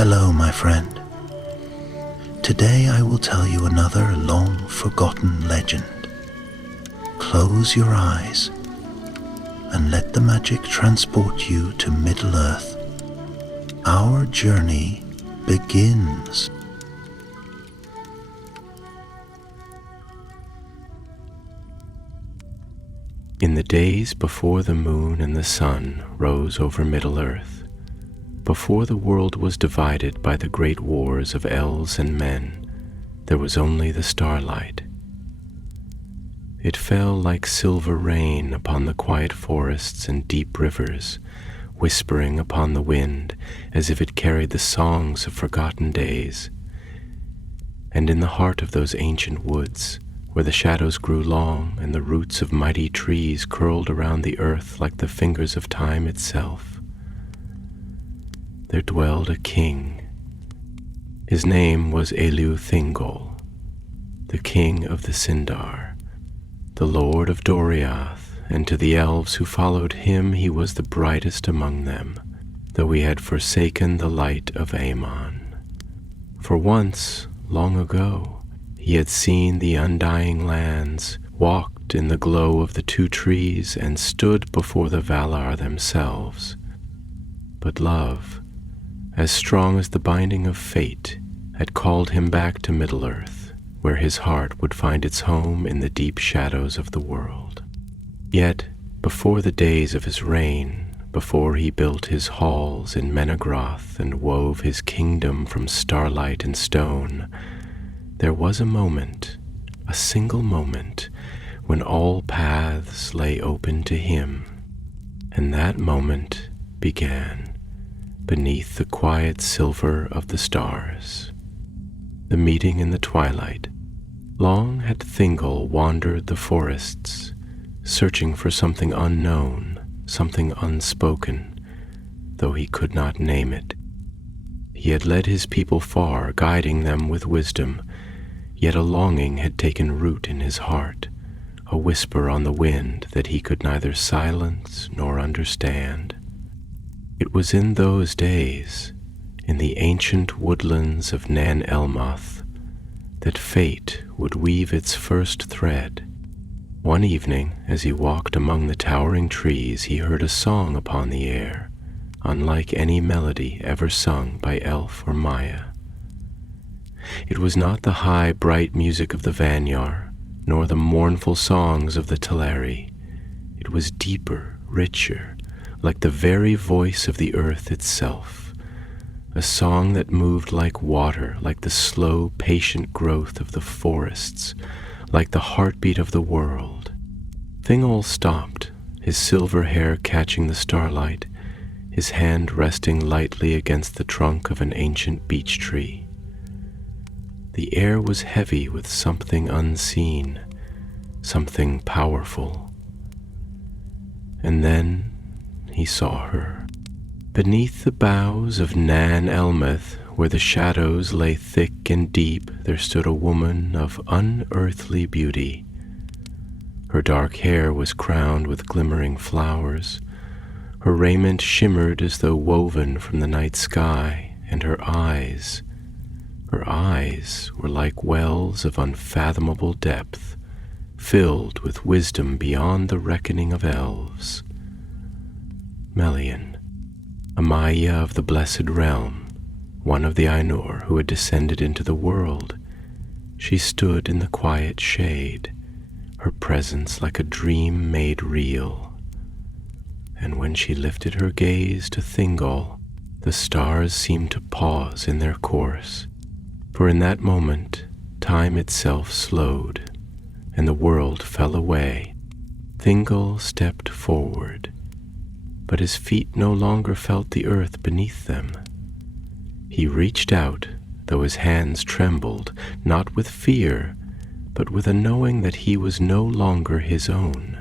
Hello, my friend. Today I will tell you another long-forgotten legend. Close your eyes and let the magic transport you to Middle-earth. Our journey begins. In the days before the moon and the sun rose over Middle-earth, before the world was divided by the great wars of elves and men, there was only the starlight. It fell like silver rain upon the quiet forests and deep rivers, whispering upon the wind as if it carried the songs of forgotten days. And in the heart of those ancient woods, where the shadows grew long and the roots of mighty trees curled around the earth like the fingers of time itself, there dwelled a king. His name was Elu Thingol, the king of the Sindar, the lord of Doriath, and to the elves who followed him he was the brightest among them, though he had forsaken the light of Aemon. For once, long ago, he had seen the undying lands, walked in the glow of the two trees, and stood before the Valar themselves. But love, as strong as the binding of fate, had called him back to Middle-earth, where his heart would find its home in the deep shadows of the world. Yet, before the days of his reign, before he built his halls in Menegroth and wove his kingdom from starlight and stone, there was a moment, a single moment, when all paths lay open to him, and that moment began beneath the quiet silver of the stars. The meeting in the twilight. Long had Thingol wandered the forests, searching for something unknown, something unspoken, though he could not name it. He had led his people far, guiding them with wisdom, yet a longing had taken root in his heart, a whisper on the wind that he could neither silence nor understand. It was in those days, in the ancient woodlands of Nan Elmoth, that fate would weave its first thread. One evening, as he walked among the towering trees, he heard a song upon the air, unlike any melody ever sung by elf or Maya. It was not the high, bright music of the Vanyar, nor the mournful songs of the Teleri. It was deeper, richer, like the very voice of the earth itself, a song that moved like water, like the slow, patient growth of the forests, like the heartbeat of the world. Thingol stopped, his silver hair catching the starlight, his hand resting lightly against the trunk of an ancient beech tree. The air was heavy with something unseen, something powerful. And then he saw her. Beneath the boughs of Nan Elmoth, where the shadows lay thick and deep, there stood a woman of unearthly beauty. Her dark hair was crowned with glimmering flowers. Her raiment shimmered as though woven from the night sky, and her eyes were like wells of unfathomable depth, filled with wisdom beyond the reckoning of elves. Melian, a Maya of the Blessed Realm, one of the Ainur who had descended into the world, she stood in the quiet shade, her presence like a dream made real. And when she lifted her gaze to Thingol, the stars seemed to pause in their course, for in that moment time itself slowed, and the world fell away. Thingol stepped forward, but his feet no longer felt the earth beneath them. He reached out, though his hands trembled, not with fear, but with a knowing that he was no longer his own.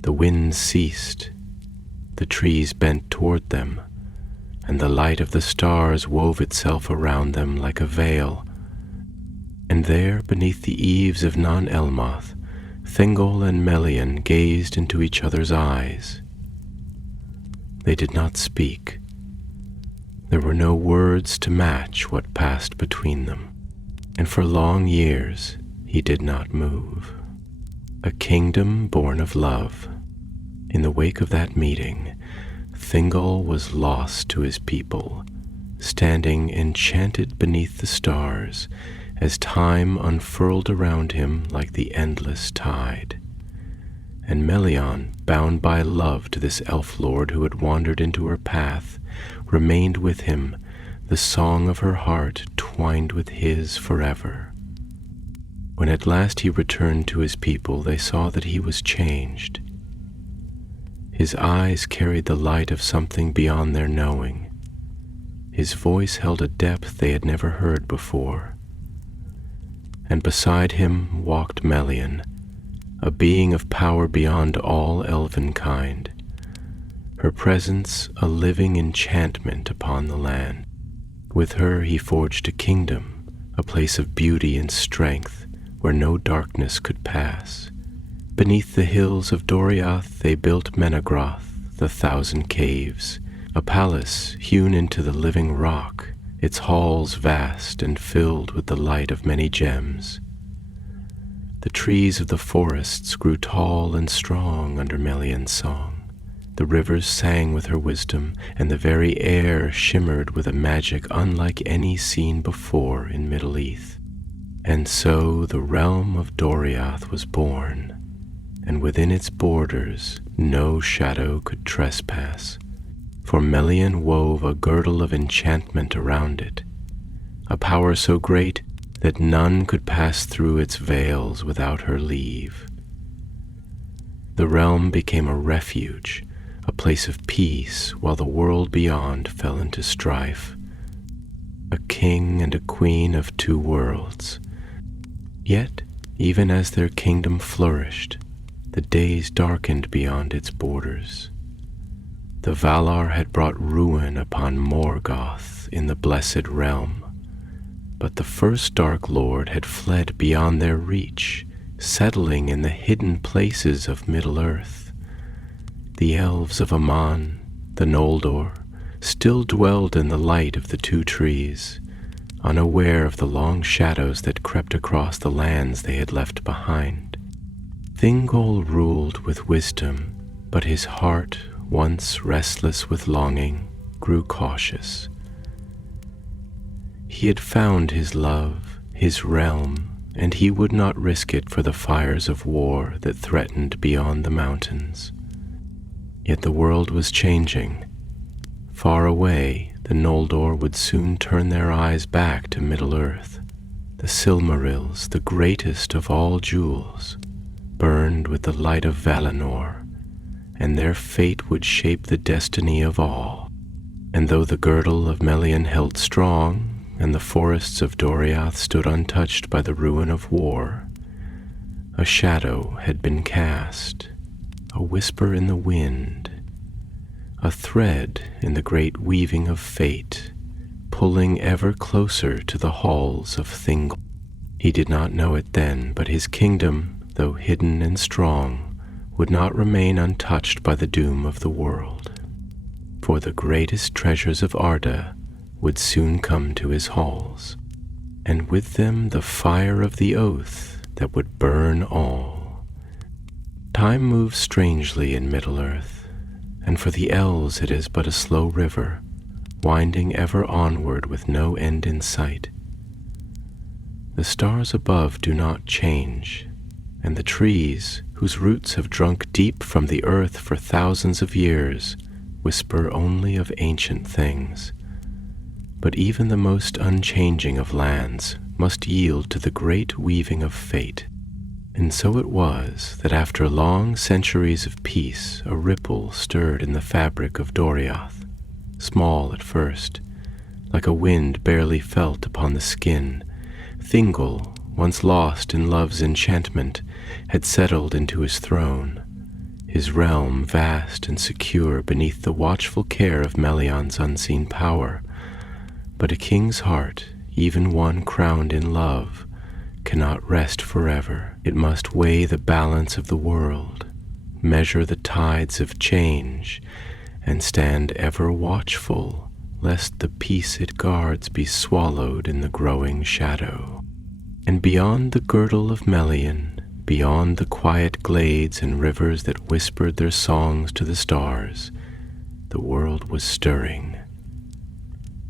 The wind ceased, the trees bent toward them, and the light of the stars wove itself around them like a veil. And there, beneath the eaves of Nan Elmoth, Thingol and Melian gazed into each other's eyes. They did not speak. There were no words to match what passed between them, and for long years he did not move. A kingdom born of love. In the wake of that meeting, Thingol was lost to his people, standing enchanted beneath the stars as time unfurled around him like the endless tide. And Melian, bound by love to this elf lord who had wandered into her path, remained with him, the song of her heart twined with his forever. When at last he returned to his people, they saw that he was changed. His eyes carried the light of something beyond their knowing. His voice held a depth they had never heard before. And beside him walked Melian, a being of power beyond all elven kind, her presence a living enchantment upon the land. With her he forged a kingdom, a place of beauty and strength where no darkness could pass. Beneath the hills of Doriath they built Menegroth, the 1,000 caves, a palace hewn into the living rock, its halls vast and filled with the light of many gems. The trees of the forests grew tall and strong under Melian's song. The rivers sang with her wisdom, and the very air shimmered with a magic unlike any seen before in Middle Earth. And so the realm of Doriath was born, and within its borders no shadow could trespass, for Melian wove a girdle of enchantment around it, a power so great that none could pass through its veils without her leave. The realm became a refuge, a place of peace while the world beyond fell into strife, a king and a queen of 2 worlds. Yet, even as their kingdom flourished, the days darkened beyond its borders. The Valar had brought ruin upon Morgoth in the Blessed Realm, but the first Dark Lord had fled beyond their reach, settling in the hidden places of Middle-earth. The Elves of Aman, the Noldor, still dwelled in the light of the 2 trees, unaware of the long shadows that crept across the lands they had left behind. Thingol ruled with wisdom, but his heart, once restless with longing, grew cautious. He had found his love, his realm, and he would not risk it for the fires of war that threatened beyond the mountains. Yet the world was changing. Far away, the Noldor would soon turn their eyes back to Middle-earth. The Silmarils, the greatest of all jewels, burned with the light of Valinor, and their fate would shape the destiny of all. And though the girdle of Melian held strong, and the forests of Doriath stood untouched by the ruin of war, a shadow had been cast, a whisper in the wind, a thread in the great weaving of fate, pulling ever closer to the halls of Thingol. He did not know it then, but his kingdom, though hidden and strong, would not remain untouched by the doom of the world. For the greatest treasures of Arda would soon come to his halls, and with them the fire of the oath that would burn all. Time moves strangely in Middle-earth, and for the Elves it is but a slow river, winding ever onward with no end in sight. The stars above do not change, and the trees, whose roots have drunk deep from the earth for thousands of years, whisper only of ancient things. But even the most unchanging of lands must yield to the great weaving of fate. And so it was that after long centuries of peace, a ripple stirred in the fabric of Doriath, small at first, like a wind barely felt upon the skin. Thingol, once lost in love's enchantment, had settled into his throne, his realm vast and secure beneath the watchful care of Melian's unseen power. But a king's heart, even one crowned in love, cannot rest forever. It must weigh the balance of the world, measure the tides of change, and stand ever watchful lest the peace it guards be swallowed in the growing shadow. And beyond the girdle of Melian, beyond the quiet glades and rivers that whispered their songs to the stars, the world was stirring.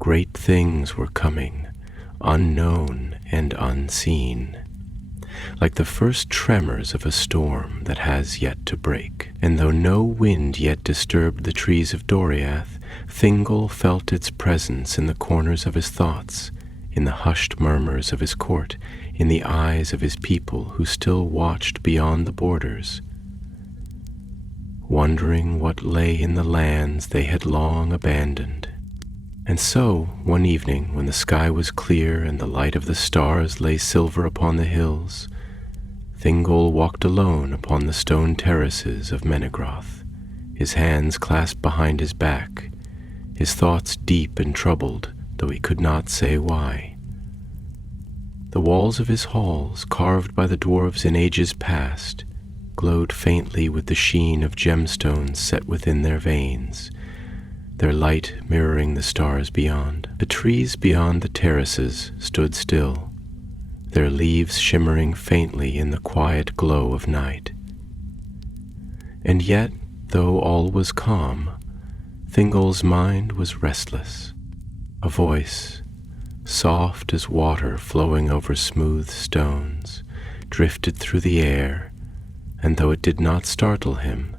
Great things were coming, unknown and unseen, like the first tremors of a storm that has yet to break. And though no wind yet disturbed the trees of Doriath, Thingol felt its presence in the corners of his thoughts, in the hushed murmurs of his court, in the eyes of his people who still watched beyond the borders, wondering what lay in the lands they had long abandoned. And so, one evening, when the sky was clear and the light of the stars lay silver upon the hills, Thingol walked alone upon the stone terraces of Menegroth, his hands clasped behind his back, his thoughts deep and troubled, though he could not say why. The walls of his halls, carved by the dwarves in ages past, glowed faintly with the sheen of gemstones set within their veins, their light mirroring the stars beyond. The trees beyond the terraces stood still, their leaves shimmering faintly in the quiet glow of night. And yet, though all was calm, Thingol's mind was restless. A voice, soft as water flowing over smooth stones, drifted through the air, and though it did not startle him,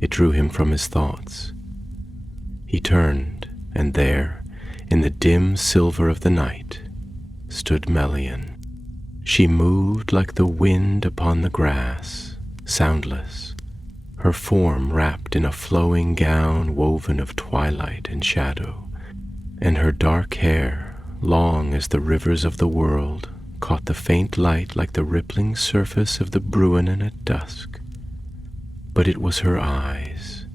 it drew him from his thoughts. He turned, and there, in the dim silver of the night, stood Melian. She moved like the wind upon the grass, soundless, her form wrapped in a flowing gown woven of twilight and shadow, and her dark hair, long as the rivers of the world, caught the faint light like the rippling surface of the Bruinen at dusk. But it was her eyes,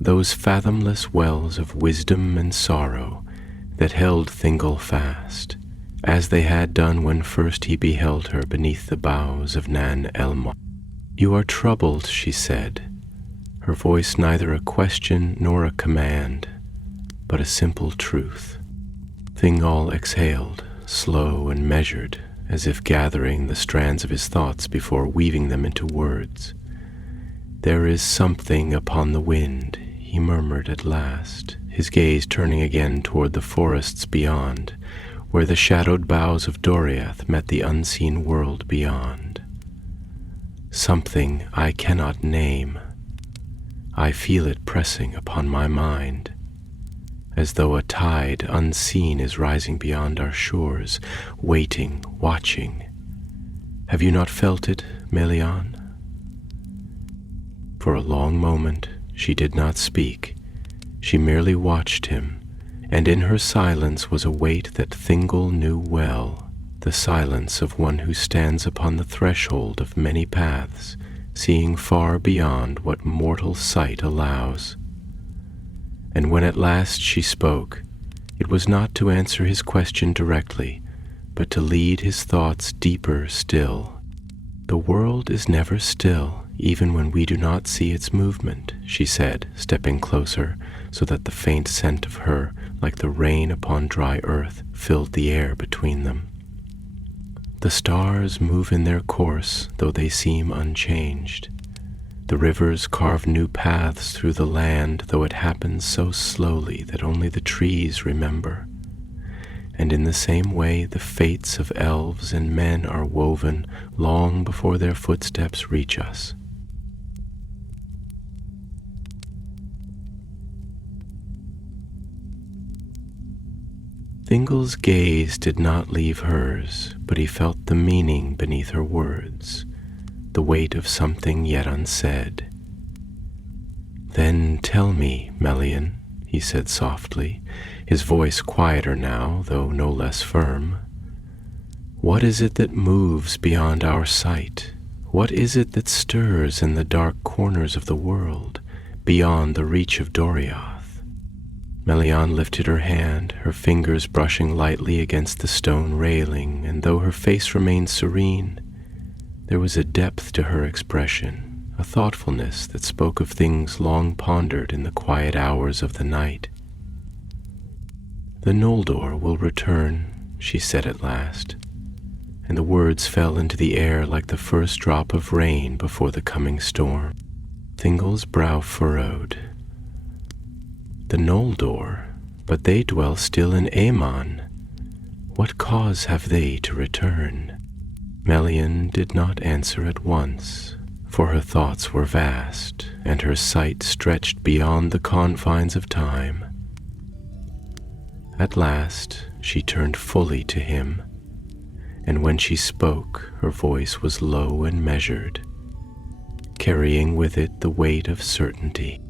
those fathomless wells of wisdom and sorrow, that held Thingol fast, as they had done when first he beheld her beneath the boughs of Nan Elmo. "You are troubled," she said, her voice neither a question nor a command, but a simple truth. Thingol exhaled, slow and measured, as if gathering the strands of his thoughts before weaving them into words. "There is something upon the wind," he murmured at last, his gaze turning again toward the forests beyond, where the shadowed boughs of Doriath met the unseen world beyond. "Something I cannot name. I feel it pressing upon my mind, as though a tide unseen is rising beyond our shores, waiting, watching. Have you not felt it, Melian?" For a long moment she did not speak. She merely watched him, and in her silence was a weight that Thingol knew well, the silence of one who stands upon the threshold of many paths, seeing far beyond what mortal sight allows. And when at last she spoke, it was not to answer his question directly, but to lead his thoughts deeper still. "The world is never still, even when we do not see its movement," she said, stepping closer, so that the faint scent of her, like the rain upon dry earth, filled the air between them. "The stars move in their course, though they seem unchanged. The rivers carve new paths through the land, though it happens so slowly that only the trees remember. And in the same way the fates of elves and men are woven long before their footsteps reach us." Thingol's gaze did not leave hers, but he felt the meaning beneath her words, the weight of something yet unsaid. "Then tell me, Melian," he said softly, his voice quieter now, though no less firm. "What is it that moves beyond our sight? What is it that stirs in the dark corners of the world, beyond the reach of Doriath?" Melian lifted her hand, her fingers brushing lightly against the stone railing, and though her face remained serene, there was a depth to her expression, a thoughtfulness that spoke of things long pondered in the quiet hours of the night. "The Noldor will return," she said at last, and the words fell into the air like the first drop of rain before the coming storm. Thingol's brow furrowed. "The Noldor, but they dwell still in Aemon. What cause have they to return?" Melian did not answer at once, for her thoughts were vast, and her sight stretched beyond the confines of time. At last she turned fully to him, and when she spoke, her voice was low and measured, carrying with it the weight of certainty.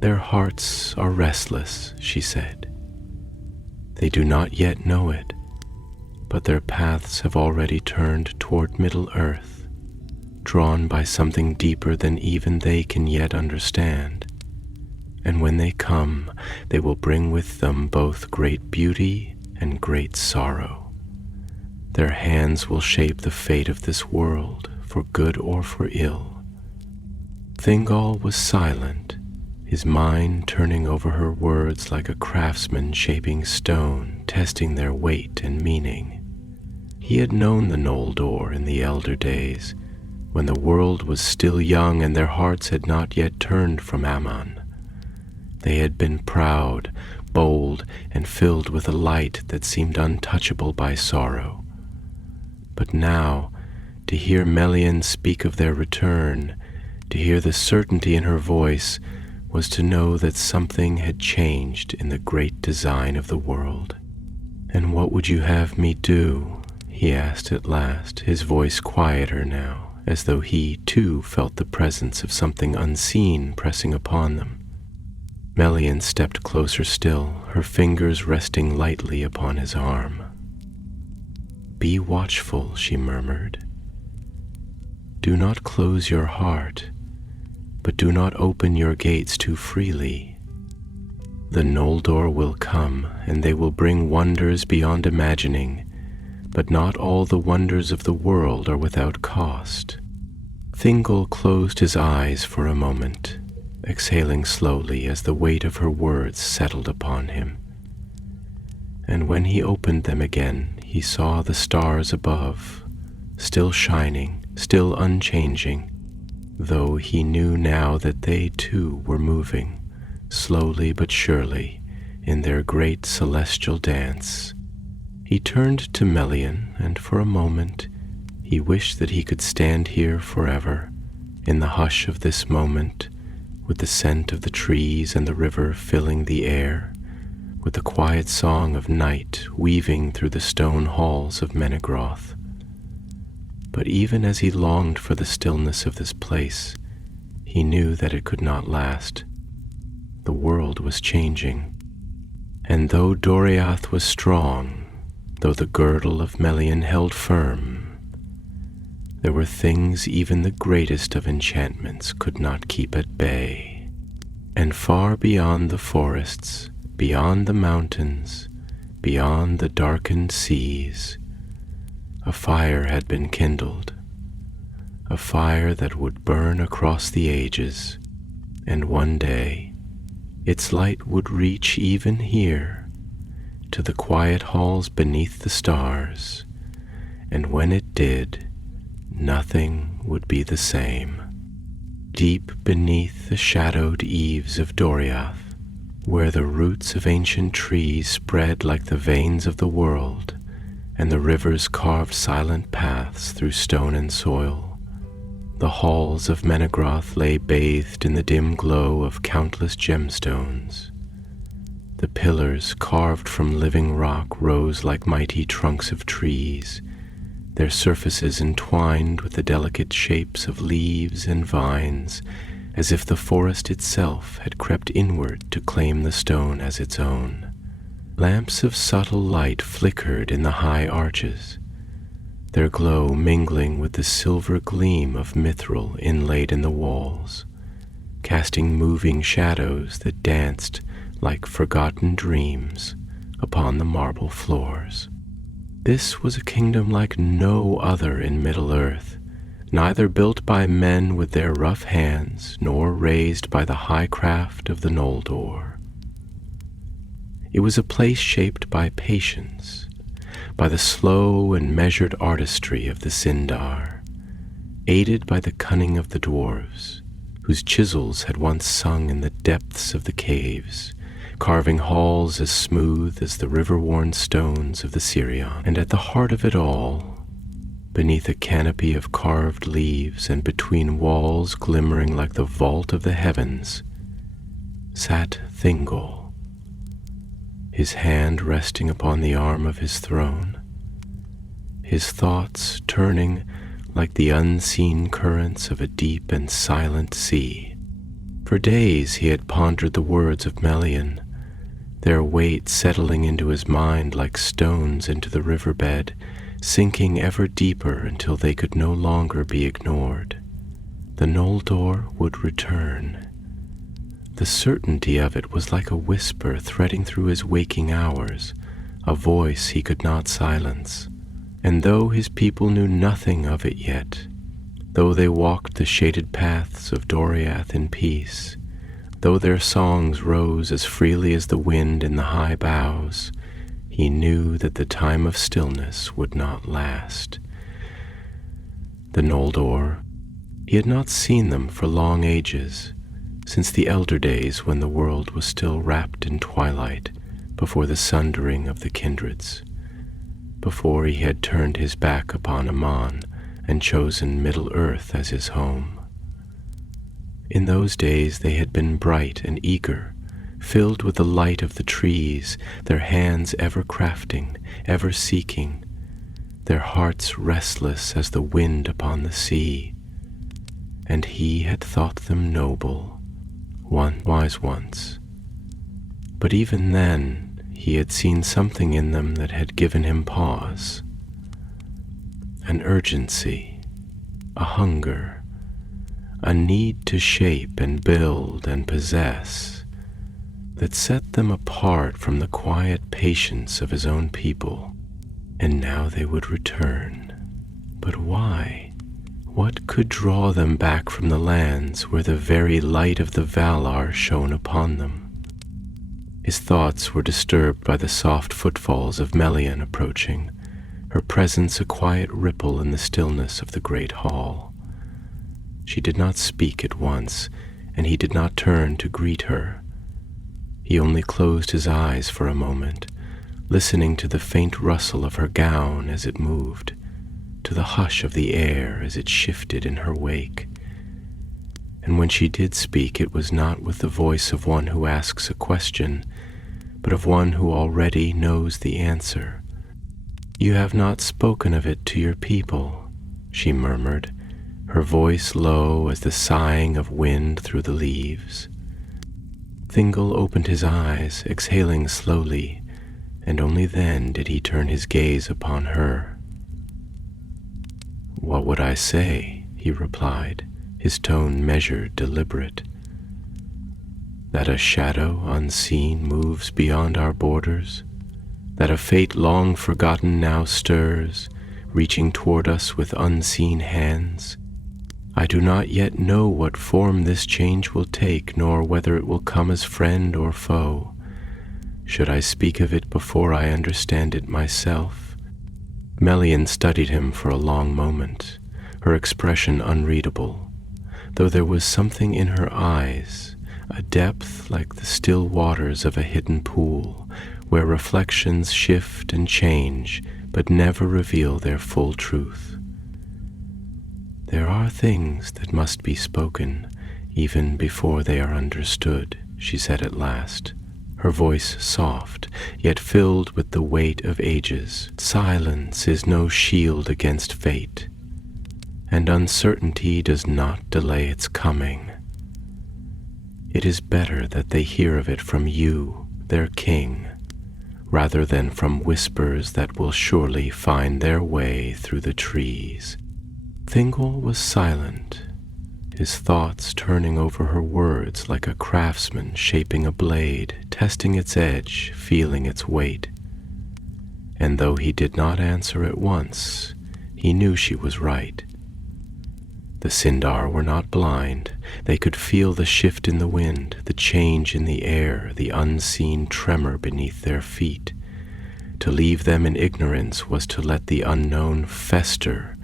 "Their hearts are restless," she said. "They do not yet know it, but their paths have already turned toward Middle-earth, drawn by something deeper than even they can yet understand. And when they come, they will bring with them both great beauty and great sorrow. Their hands will shape the fate of this world, for good or for ill." Thingol was silent, his mind turning over her words like a craftsman shaping stone, testing their weight and meaning. He had known the Noldor in the elder days, when the world was still young and their hearts had not yet turned from Aman. They had been proud, bold, and filled with a light that seemed untouchable by sorrow. But now, to hear Melian speak of their return, to hear the certainty in her voice, was to know that something had changed in the great design of the world. "And what would you have me do?" he asked at last, his voice quieter now, as though he, too, felt the presence of something unseen pressing upon them. Melian stepped closer still, her fingers resting lightly upon his arm. "Be watchful," she murmured. "Do not close your heart, but do not open your gates too freely. The Noldor will come, and they will bring wonders beyond imagining, but not all the wonders of the world are without cost." Thingol closed his eyes for a moment, exhaling slowly as the weight of her words settled upon him. And when he opened them again, he saw the stars above, still shining, still unchanging, though he knew now that they too were moving, slowly but surely, in their great celestial dance. He turned to Melian, and for a moment he wished that he could stand here forever, in the hush of this moment, with the scent of the trees and the river filling the air, with the quiet song of night weaving through the stone halls of Menegroth. But even as he longed for the stillness of this place, he knew that it could not last. The world was changing, and though Doriath was strong, though the girdle of Melian held firm, there were things even the greatest of enchantments could not keep at bay. And far beyond the forests, beyond the mountains, beyond the darkened seas, a fire had been kindled, a fire that would burn across the ages, and one day its light would reach even here, to the quiet halls beneath the stars, and when it did, nothing would be the same. Deep beneath the shadowed eaves of Doriath, where the roots of ancient trees spread like the veins of the world, and the rivers carved silent paths through stone and soil, the halls of Menegroth lay bathed in the dim glow of countless gemstones. The pillars carved from living rock rose like mighty trunks of trees, their surfaces entwined with the delicate shapes of leaves and vines, as if the forest itself had crept inward to claim the stone as its own. Lamps of subtle light flickered in the high arches, their glow mingling with the silver gleam of mithril inlaid in the walls, casting moving shadows that danced like forgotten dreams upon the marble floors. This was a kingdom like no other in Middle-earth, neither built by men with their rough hands, nor raised by the high craft of the Noldor. It was a place shaped by patience, by the slow and measured artistry of the Sindar, aided by the cunning of the dwarves, whose chisels had once sung in the depths of the caves, carving halls as smooth as the river-worn stones of the Sirion. And at the heart of it all, beneath a canopy of carved leaves and between walls glimmering like the vault of the heavens, sat Thingol, his hand resting upon the arm of his throne, his thoughts turning like the unseen currents of a deep and silent sea. For days he had pondered the words of Melian, their weight settling into his mind like stones into the riverbed, sinking ever deeper until they could no longer be ignored. The Noldor would return. The certainty of it was like a whisper threading through his waking hours, a voice he could not silence. And though his people knew nothing of it yet, though they walked the shaded paths of Doriath in peace, though their songs rose as freely as the wind in the high boughs, he knew that the time of stillness would not last. The Noldor, he had not seen them for long ages, since the elder days when the world was still wrapped in twilight before the sundering of the kindreds, before he had turned his back upon Aman and chosen Middle-earth as his home. In those days they had been bright and eager, filled with the light of the trees, their hands ever crafting, ever seeking, their hearts restless as the wind upon the sea. And he had thought them noble, wise once. But even then, he had seen something in them that had given him pause. An urgency, a hunger, a need to shape and build and possess, that set them apart from the quiet patience of his own people. And now they would return. But why? What could draw them back from the lands where the very light of the Valar shone upon them? His thoughts were disturbed by the soft footfalls of Melian approaching, her presence a quiet ripple in the stillness of the great hall. She did not speak at once, and he did not turn to greet her. He only closed his eyes for a moment, listening to the faint rustle of her gown as it moved, to the hush of the air as it shifted in her wake. And when she did speak, it was not with the voice of one who asks a question, but of one who already knows the answer. "You have not spoken of it to your people," she murmured, her voice low as the sighing of wind through the leaves. Thingol opened his eyes, exhaling slowly, and only then did he turn his gaze upon her. "What would I say?" he replied, his tone measured, deliberate. "That a shadow unseen moves beyond our borders, that a fate long forgotten now stirs, reaching toward us with unseen hands. I do not yet know what form this change will take, nor whether it will come as friend or foe. Should I speak of it before I understand it myself?" Melian studied him for a long moment, her expression unreadable, though there was something in her eyes, a depth like the still waters of a hidden pool, where reflections shift and change, but never reveal their full truth. "There are things that must be spoken, even before they are understood," she said at last, her voice soft, yet filled with the weight of ages. "Silence is no shield against fate, and uncertainty does not delay its coming. It is better that they hear of it from you, their king, rather than from whispers that will surely find their way through the trees." Thingol was silent, his thoughts turning over her words like a craftsman shaping a blade, testing its edge, feeling its weight. And though he did not answer at once, he knew she was right. The Sindar were not blind. They could feel the shift in the wind, the change in the air, the unseen tremor beneath their feet. To leave them in ignorance was to let the unknown fester,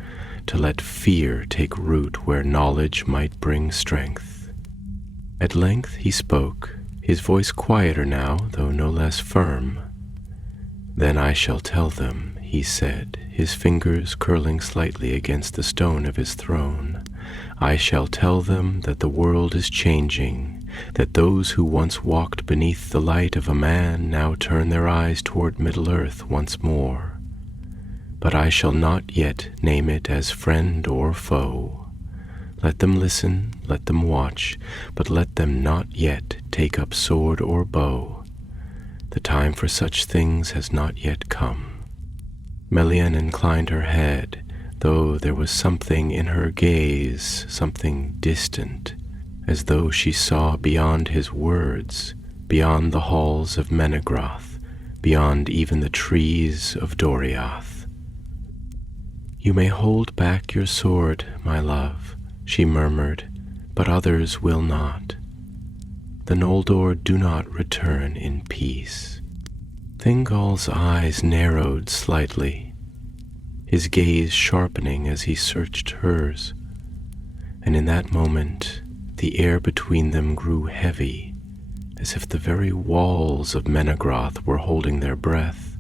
to let fear take root where knowledge might bring strength. At length he spoke, his voice quieter now, though no less firm. "Then I shall tell them," he said, his fingers curling slightly against the stone of his throne. "I shall tell them that the world is changing, that those who once walked beneath the light of a man now turn their eyes toward Middle-earth once more. But I shall not yet name it as friend or foe. Let them listen, let them watch, but let them not yet take up sword or bow. The time for such things has not yet come." Melian inclined her head, though there was something in her gaze, something distant, as though she saw beyond his words, beyond the halls of Menegroth, beyond even the trees of Doriath. "You may hold back your sword, my love," she murmured, "but others will not. The Noldor do not return in peace." Thingol's eyes narrowed slightly, his gaze sharpening as he searched hers, and in that moment the air between them grew heavy, as if the very walls of Menegroth were holding their breath.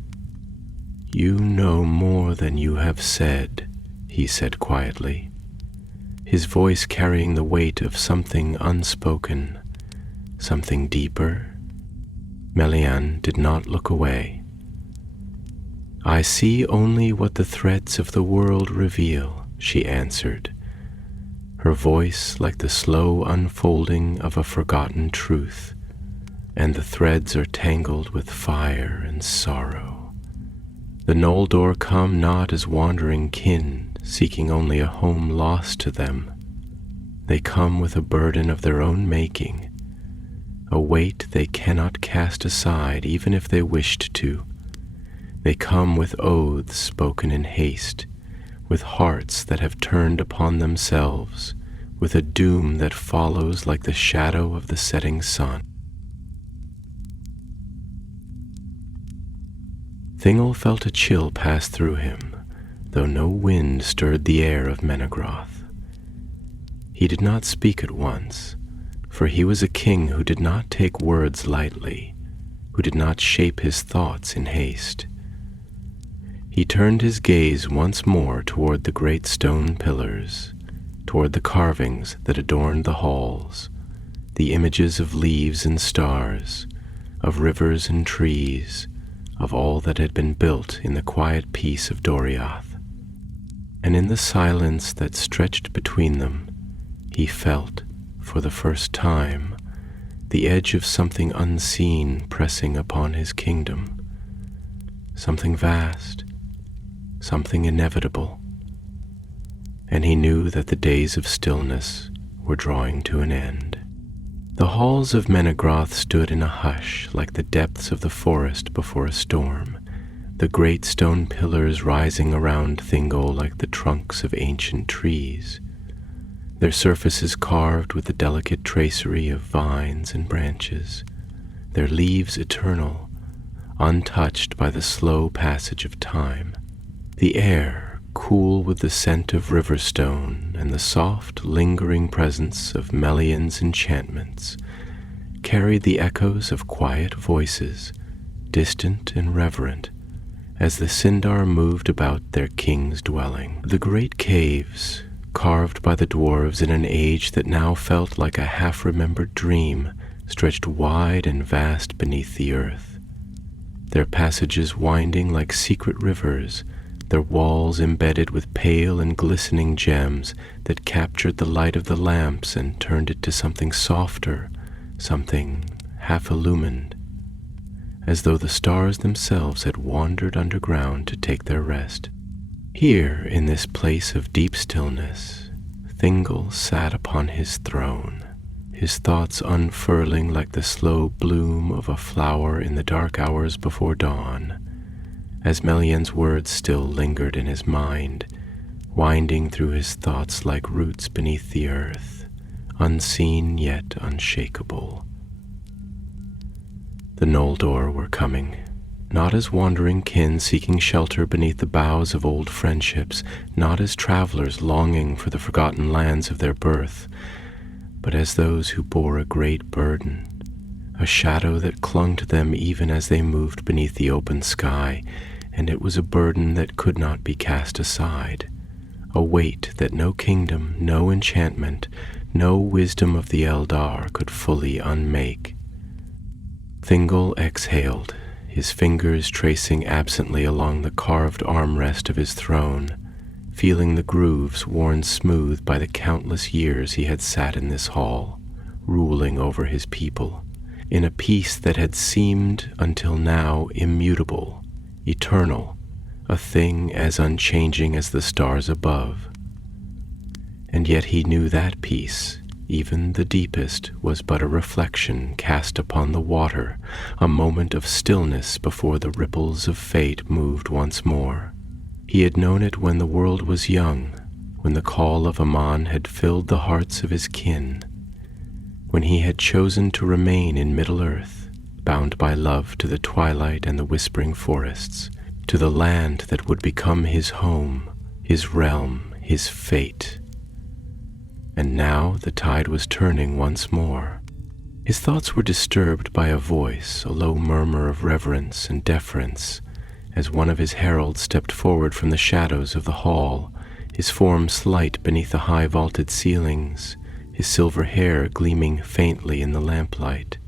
"You know more than you have said," he said quietly, his voice carrying the weight of something unspoken, something deeper. Melian did not look away. "I see only what the threads of the world reveal," she answered, her voice like the slow unfolding of a forgotten truth, "and the threads are tangled with fire and sorrow. The Noldor come not as wandering kin, seeking only a home lost to them. They come with a burden of their own making, a weight they cannot cast aside even if they wished to. They come with oaths spoken in haste, with hearts that have turned upon themselves, with a doom that follows like the shadow of the setting sun." Thingol felt a chill pass through him, though no wind stirred the air of Menegroth. He did not speak at once, for he was a king who did not take words lightly, who did not shape his thoughts in haste. He turned his gaze once more toward the great stone pillars, toward the carvings that adorned the halls, the images of leaves and stars, of rivers and trees, of all that had been built in the quiet peace of Doriath. And in the silence that stretched between them, he felt, for the first time, the edge of something unseen pressing upon his kingdom, something vast, something inevitable, and he knew that the days of stillness were drawing to an end. The halls of Menegroth stood in a hush like the depths of the forest before a storm, the great stone pillars rising around Thingol like the trunks of ancient trees, their surfaces carved with the delicate tracery of vines and branches, their leaves eternal, untouched by the slow passage of time. The air, cool with the scent of riverstone and the soft, lingering presence of Melian's enchantments, carried the echoes of quiet voices, distant and reverent, as the Sindar moved about their king's dwelling. The great caves, carved by the dwarves in an age that now felt like a half-remembered dream, stretched wide and vast beneath the earth, their passages winding like secret rivers, their walls embedded with pale and glistening gems that captured the light of the lamps and turned it to something softer, something half-illumined, as though the stars themselves had wandered underground to take their rest. Here, in this place of deep stillness, Thingol sat upon his throne, his thoughts unfurling like the slow bloom of a flower in the dark hours before dawn, as Melian's words still lingered in his mind, winding through his thoughts like roots beneath the earth, unseen yet unshakable. The Noldor were coming, not as wandering kin seeking shelter beneath the boughs of old friendships, not as travelers longing for the forgotten lands of their birth, but as those who bore a great burden, a shadow that clung to them even as they moved beneath the open sky, and it was a burden that could not be cast aside, a weight that no kingdom, no enchantment, no wisdom of the Eldar could fully unmake. Thingol exhaled, his fingers tracing absently along the carved armrest of his throne, feeling the grooves worn smooth by the countless years he had sat in this hall, ruling over his people, in a peace that had seemed until now immutable, eternal, a thing as unchanging as the stars above. And yet he knew that peace, even the deepest, was but a reflection cast upon the water, a moment of stillness before the ripples of fate moved once more. He had known it when the world was young, when the call of Aman had filled the hearts of his kin, when he had chosen to remain in Middle-earth, bound by love to the twilight and the whispering forests, to the land that would become his home, his realm, his fate. And now the tide was turning once more. His thoughts were disturbed by a voice, a low murmur of reverence and deference, as one of his heralds stepped forward from the shadows of the hall, his form slight beneath the high vaulted ceilings, his silver hair gleaming faintly in the lamplight.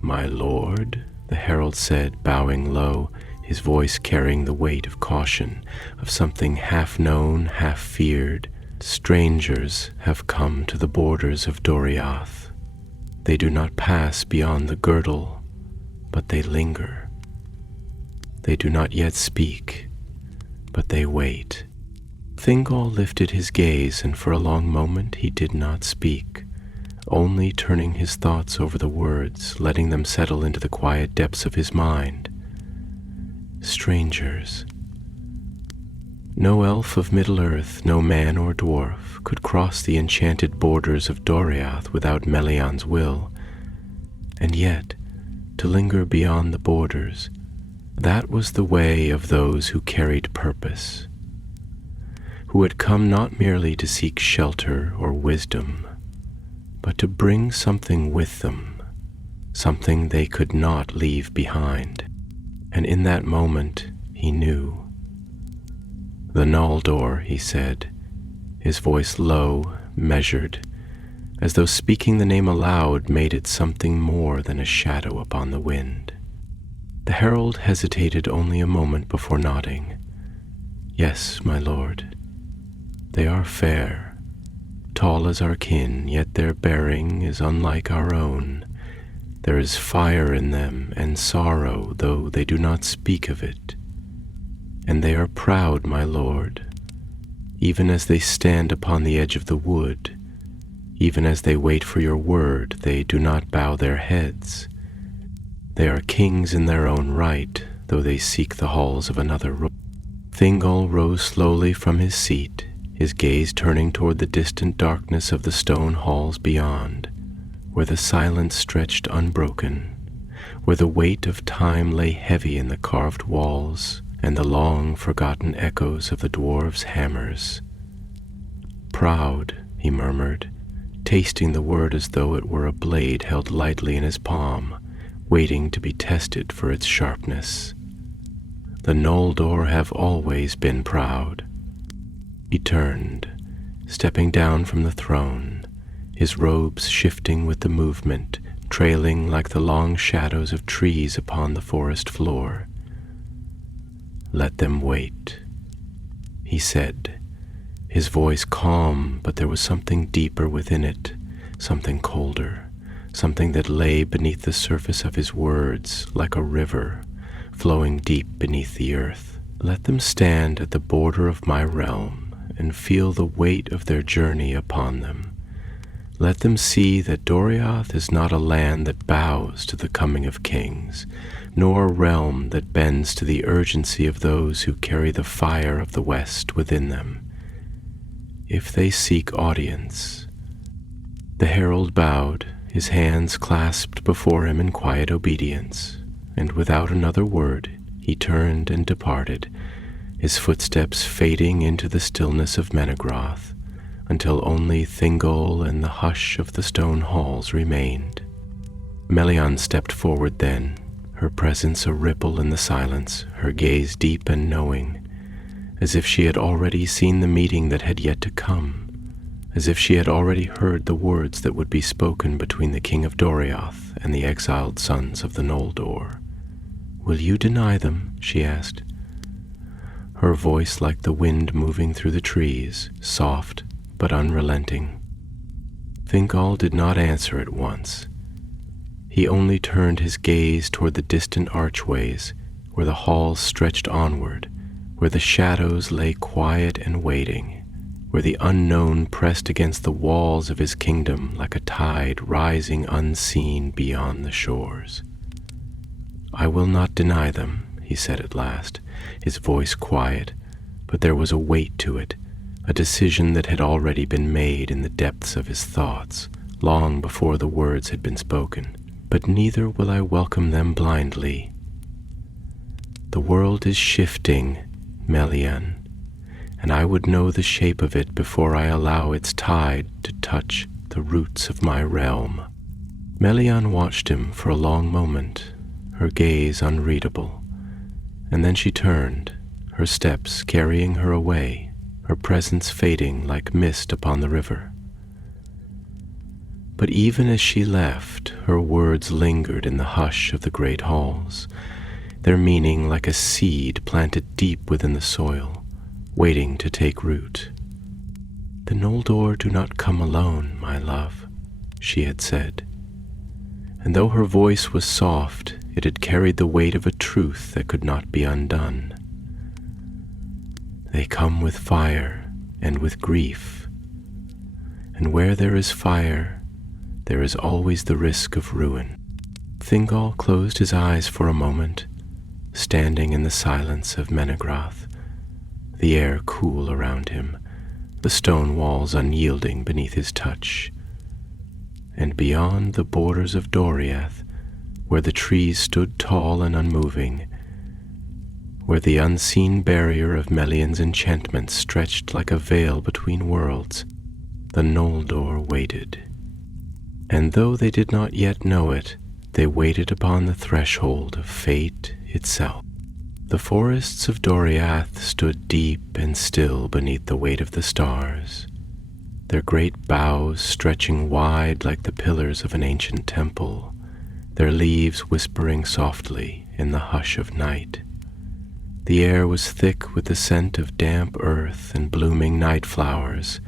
"My lord," the herald said, bowing low, his voice carrying the weight of caution, of something half known, half feared, "strangers have come to the borders of Doriath. They do not pass beyond the girdle, but they linger. They do not yet speak, but they wait." Thingol lifted his gaze, and for a long moment he did not speak, only turning his thoughts over the words, letting them settle into the quiet depths of his mind. Strangers. No elf of Middle-earth, no man or dwarf, could cross the enchanted borders of Doriath without Melian's will, and yet, to linger beyond the borders, that was the way of those who carried purpose, who had come not merely to seek shelter or wisdom, but to bring something with them, something they could not leave behind. And in that moment, he knew. "The Noldor," he said, his voice low, measured, as though speaking the name aloud made it something more than a shadow upon the wind. The herald hesitated only a moment before nodding. "Yes, my lord. They are fair, tall as our kin, yet their bearing is unlike our own. There is fire in them and sorrow, though they do not speak of it. And they are proud, my lord, even as they stand upon the edge of the wood, even as they wait for your word, they do not bow their heads. They are kings in their own right, though they seek the halls of another." Thingol rose slowly from his seat, his gaze turning toward the distant darkness of the stone halls beyond, where the silence stretched unbroken, where the weight of time lay heavy in the carved walls and the long forgotten echoes of the dwarves' hammers. "Proud," he murmured, tasting the word as though it were a blade held lightly in his palm, waiting to be tested for its sharpness. "The Noldor have always been proud." He turned, stepping down from the throne, his robes shifting with the movement, trailing like the long shadows of trees upon the forest floor. "Let them wait," he said, his voice calm, but there was something deeper within it, something colder, something that lay beneath the surface of his words like a river, flowing deep beneath the earth. "Let them stand at the border of my realm and feel the weight of their journey upon them. Let them see that Doriath is not a land that bows to the coming of kings, nor a realm that bends to the urgency of those who carry the fire of the West within them. If they seek audience. The herald bowed, his hands clasped before him in quiet obedience, and without another word he turned and departed, his footsteps fading into the stillness of Menegroth, until only Thingol and the hush of the stone halls remained. Melian stepped forward then, her presence a ripple in the silence, her gaze deep and knowing, as if she had already seen the meeting that had yet to come, as if she had already heard the words that would be spoken between the king of Doriath and the exiled sons of the Noldor. "Will you deny them?" she asked. Her voice like the wind moving through the trees, soft but unrelenting. Thingol did not answer at once. He only turned his gaze toward the distant archways, where the halls stretched onward, where the shadows lay quiet and waiting, where the unknown pressed against the walls of his kingdom like a tide rising unseen beyond the shores. "I will not deny them," he said at last, his voice quiet, but there was a weight to it, a decision that had already been made in the depths of his thoughts, long before the words had been spoken. "But neither will I welcome them blindly. The world is shifting, Melian, and I would know the shape of it before I allow its tide to touch the roots of my realm." Melian watched him for a long moment, her gaze unreadable, and then she turned, her steps carrying her away, her presence fading like mist upon the river. But even as she left, her words lingered in the hush of the great halls, their meaning like a seed planted deep within the soil, waiting to take root. "The Noldor do not come alone, my love," she had said. And though her voice was soft, it had carried the weight of a truth that could not be undone. "They come with fire and with grief, and where there is fire, there is always the risk of ruin." Thingol closed his eyes for a moment, standing in the silence of Menegroth, the air cool around him, the stone walls unyielding beneath his touch. And beyond the borders of Doriath, where the trees stood tall and unmoving, where the unseen barrier of Melian's enchantment stretched like a veil between worlds, the Noldor waited. And though they did not yet know it, they waited upon the threshold of fate itself. The forests of Doriath stood deep and still beneath the weight of the stars, their great boughs stretching wide like the pillars of an ancient temple, their leaves whispering softly in the hush of night. The air was thick with the scent of damp earth and blooming night flowers,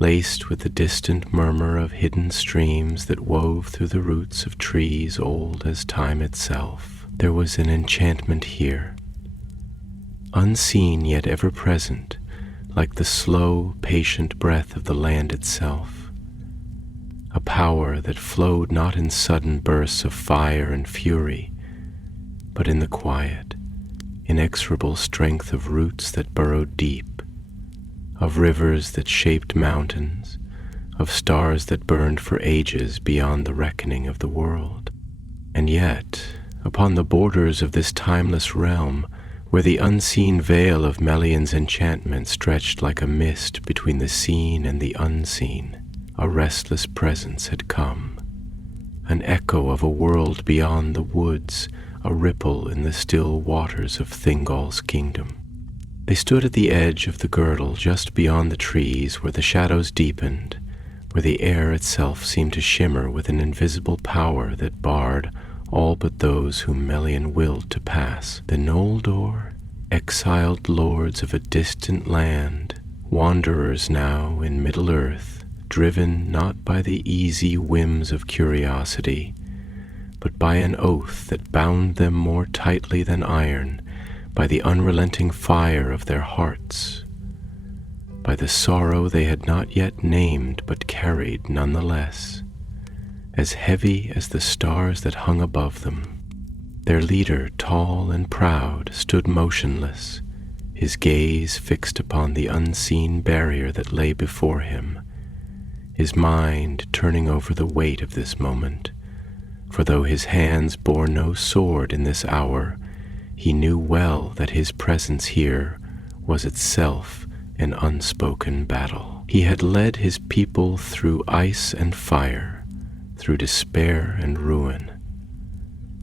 laced with the distant murmur of hidden streams that wove through the roots of trees old as time itself. There was an enchantment here, unseen yet ever present, like the slow, patient breath of the land itself. A power that flowed not in sudden bursts of fire and fury, but in the quiet, inexorable strength of roots that burrowed deep, of rivers that shaped mountains, of stars that burned for ages beyond the reckoning of the world. And yet, upon the borders of this timeless realm, where the unseen veil of Melian's enchantment stretched like a mist between the seen and the unseen, a restless presence had come, an echo of a world beyond the woods, a ripple in the still waters of Thingol's kingdom. They stood at the edge of the girdle just beyond the trees where the shadows deepened, where the air itself seemed to shimmer with an invisible power that barred all but those whom Melian willed to pass. The Noldor, exiled lords of a distant land, wanderers now in Middle-earth, driven not by the easy whims of curiosity, but by an oath that bound them more tightly than iron, by the unrelenting fire of their hearts, by the sorrow they had not yet named but carried nonetheless, as heavy as the stars that hung above them. Their leader, tall and proud, stood motionless, his gaze fixed upon the unseen barrier that lay before him, his mind turning over the weight of this moment. For though his hands bore no sword in this hour, he knew well that his presence here was itself an unspoken battle. He had led his people through ice and fire, through despair and ruin,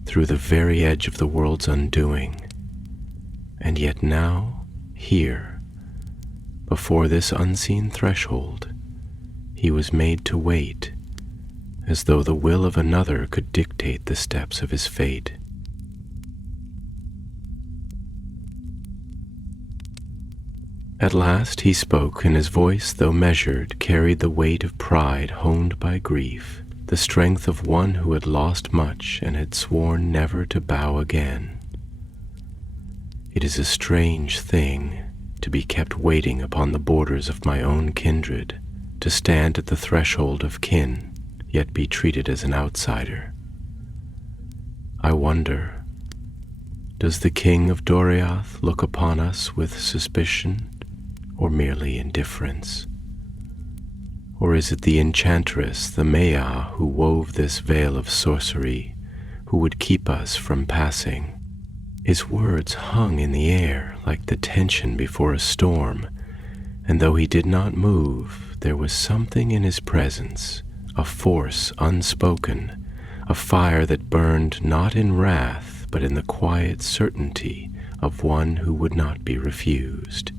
through the very edge of the world's undoing. And yet now, here, before this unseen threshold, he was made to wait, as though the will of another could dictate the steps of his fate. At last he spoke, and his voice, though measured, carried the weight of pride honed by grief, the strength of one who had lost much and had sworn never to bow again. It is a strange thing to be kept waiting upon the borders of my own kindred, to stand at the threshold of kin, yet be treated as an outsider. I wonder, does the king of Doriath look upon us with suspicion or merely indifference? Or is it the enchantress, the Maya, who wove this veil of sorcery, who would keep us from passing? His words hung in the air like the tension before a storm, and though he did not move, there was something in his presence, a force unspoken, a fire that burned not in wrath, but in the quiet certainty of one who would not be refused.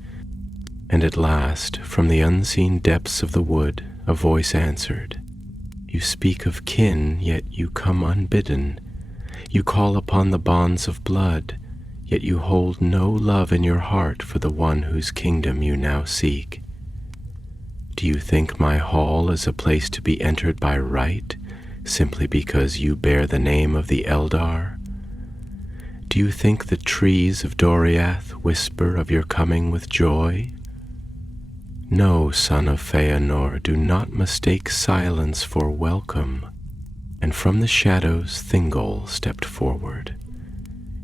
And at last, from the unseen depths of the wood, a voice answered, "You speak of kin, yet you come unbidden. You call upon the bonds of blood, yet you hold no love in your heart for the one whose kingdom you now seek. Do you think my hall is a place to be entered by right, simply because you bear the name of the Eldar? Do you think the trees of Doriath whisper of your coming with joy? No, son of Feanor, do not mistake silence for welcome." And from the shadows Thingol stepped forward,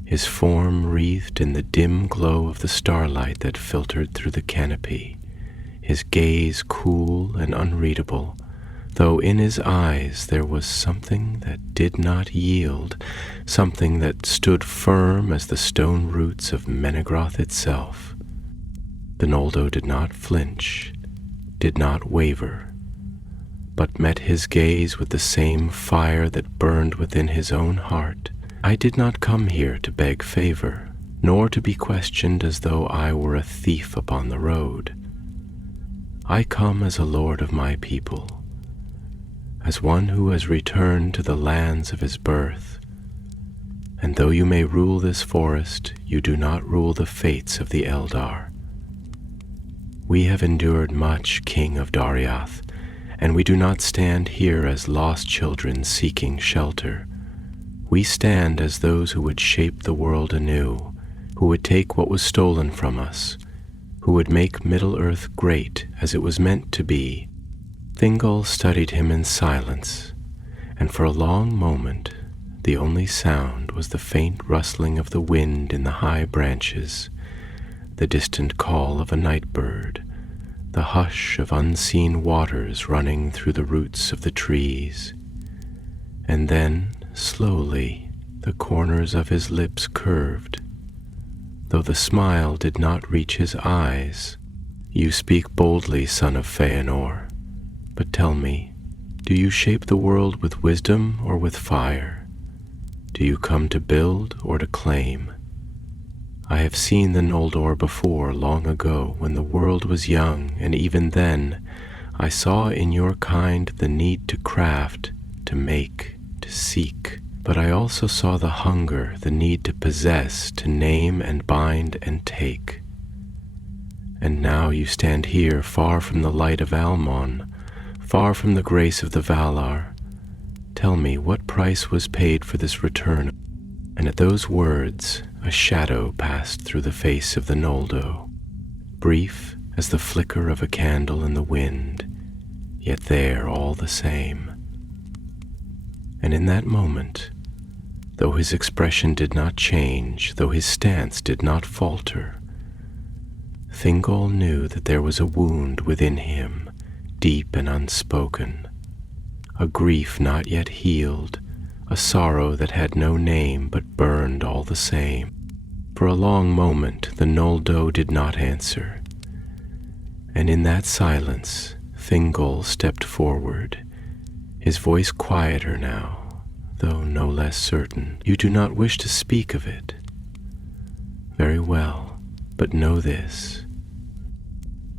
his form wreathed in the dim glow of the starlight that filtered through the canopy, his gaze cool and unreadable, though in his eyes there was something that did not yield, something that stood firm as the stone roots of Menegroth itself. The Noldo did not flinch, did not waver, but met his gaze with the same fire that burned within his own heart. "I did not come here to beg favor, nor to be questioned as though I were a thief upon the road. I come as a lord of my people, as one who has returned to the lands of his birth. And though you may rule this forest, you do not rule the fates of the Eldar. We have endured much, King of Doriath, and we do not stand here as lost children seeking shelter. We stand as those who would shape the world anew, who would take what was stolen from us, who would make Middle-earth great as it was meant to be." Thingol studied him in silence, and for a long moment the only sound was the faint rustling of the wind in the high branches, the distant call of a night bird, the hush of unseen waters running through the roots of the trees. And then, slowly, the corners of his lips curved, though the smile did not reach his eyes. "You speak boldly, son of Feanor, but tell me, do you shape the world with wisdom or with fire? Do you come to build or to claim? I have seen the Noldor before, long ago, when the world was young, and even then I saw in your kind the need to craft, to make, to seek. But I also saw the hunger, the need to possess, to name and bind and take. And now you stand here, far from the light of Almon, far from the grace of the Valar. Tell me, what price was paid for this return?" And at those words, a shadow passed through the face of the Noldo, brief as the flicker of a candle in the wind, yet there all the same. And in that moment, though his expression did not change, though his stance did not falter, Thingol knew that there was a wound within him, deep and unspoken, a grief not yet healed, a sorrow that had no name but burned all the same. For a long moment the Noldo did not answer, and in that silence Thingol stepped forward, his voice quieter now, though no less certain. "You do not wish to speak of it. Very well, but know this.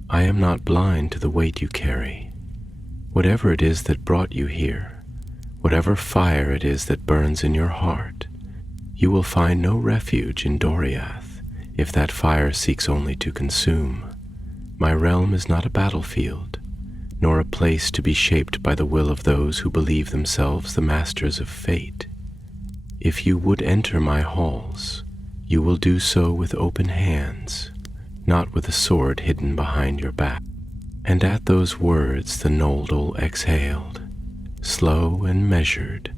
I am not blind to the weight you carry. Whatever it is that brought you here, whatever fire it is that burns in your heart, you will find no refuge in Doriath if that fire seeks only to consume. My realm is not a battlefield, nor a place to be shaped by the will of those who believe themselves the masters of fate. If you would enter my halls, you will do so with open hands, not with a sword hidden behind your back." And at those words the Noldor exhaled, slow and measured,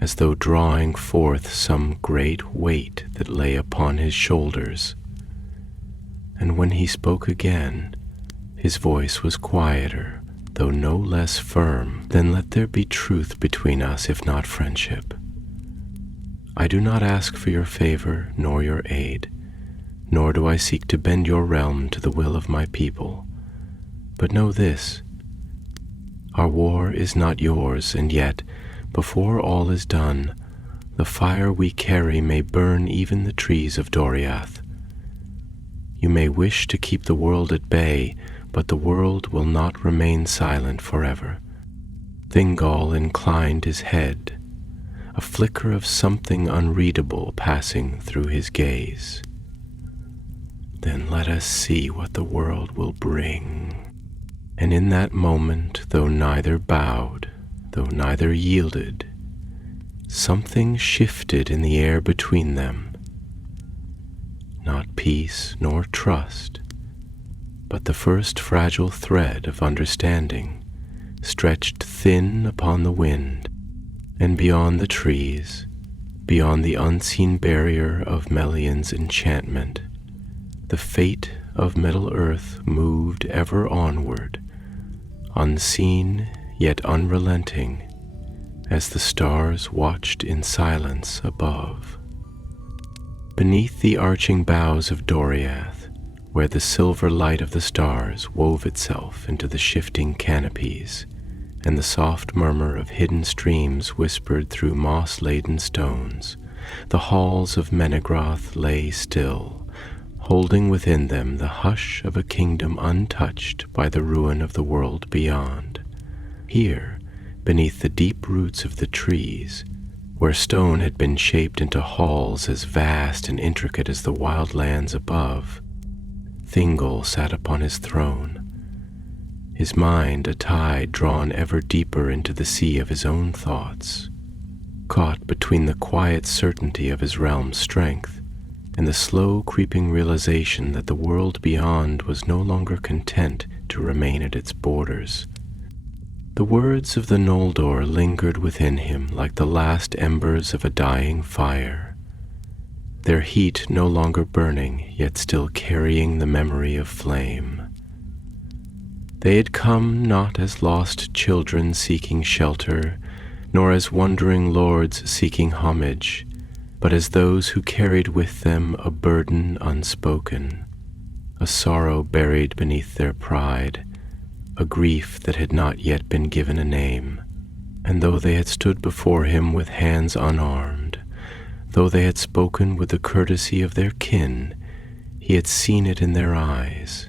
as though drawing forth some great weight that lay upon his shoulders. And when he spoke again, his voice was quieter, though no less firm. "Then let there be truth between us, if not friendship. I do not ask for your favor nor your aid, nor do I seek to bend your realm to the will of my people. But know this, our war is not yours, and yet, before all is done, the fire we carry may burn even the trees of Doriath. You may wish to keep the world at bay, but the world will not remain silent forever." Thingol inclined his head, a flicker of something unreadable passing through his gaze. "Then let us see what the world will bring." And in that moment, though neither bowed, though neither yielded, something shifted in the air between them. Not peace nor trust, but the first fragile thread of understanding stretched thin upon the wind, and beyond the trees, beyond the unseen barrier of Melion's enchantment, the fate of Middle-earth moved ever onward, unseen yet unrelenting, as the stars watched in silence above. Beneath the arching boughs of Doriath, where the silver light of the stars wove itself into the shifting canopies, and the soft murmur of hidden streams whispered through moss-laden stones, the halls of Menegroth lay still, holding within them the hush of a kingdom untouched by the ruin of the world beyond. Here, beneath the deep roots of the trees, where stone had been shaped into halls as vast and intricate as the wild lands above, Thingol sat upon his throne, his mind a tide drawn ever deeper into the sea of his own thoughts, caught between the quiet certainty of his realm's strength and the slow creeping realization that the world beyond was no longer content to remain at its borders. The words of the Noldor lingered within him like the last embers of a dying fire, their heat no longer burning, yet still carrying the memory of flame. They had come not as lost children seeking shelter, nor as wandering lords seeking homage, but as those who carried with them a burden unspoken, a sorrow buried beneath their pride, a grief that had not yet been given a name. And though they had stood before him with hands unarmed, though they had spoken with the courtesy of their kin, he had seen it in their eyes,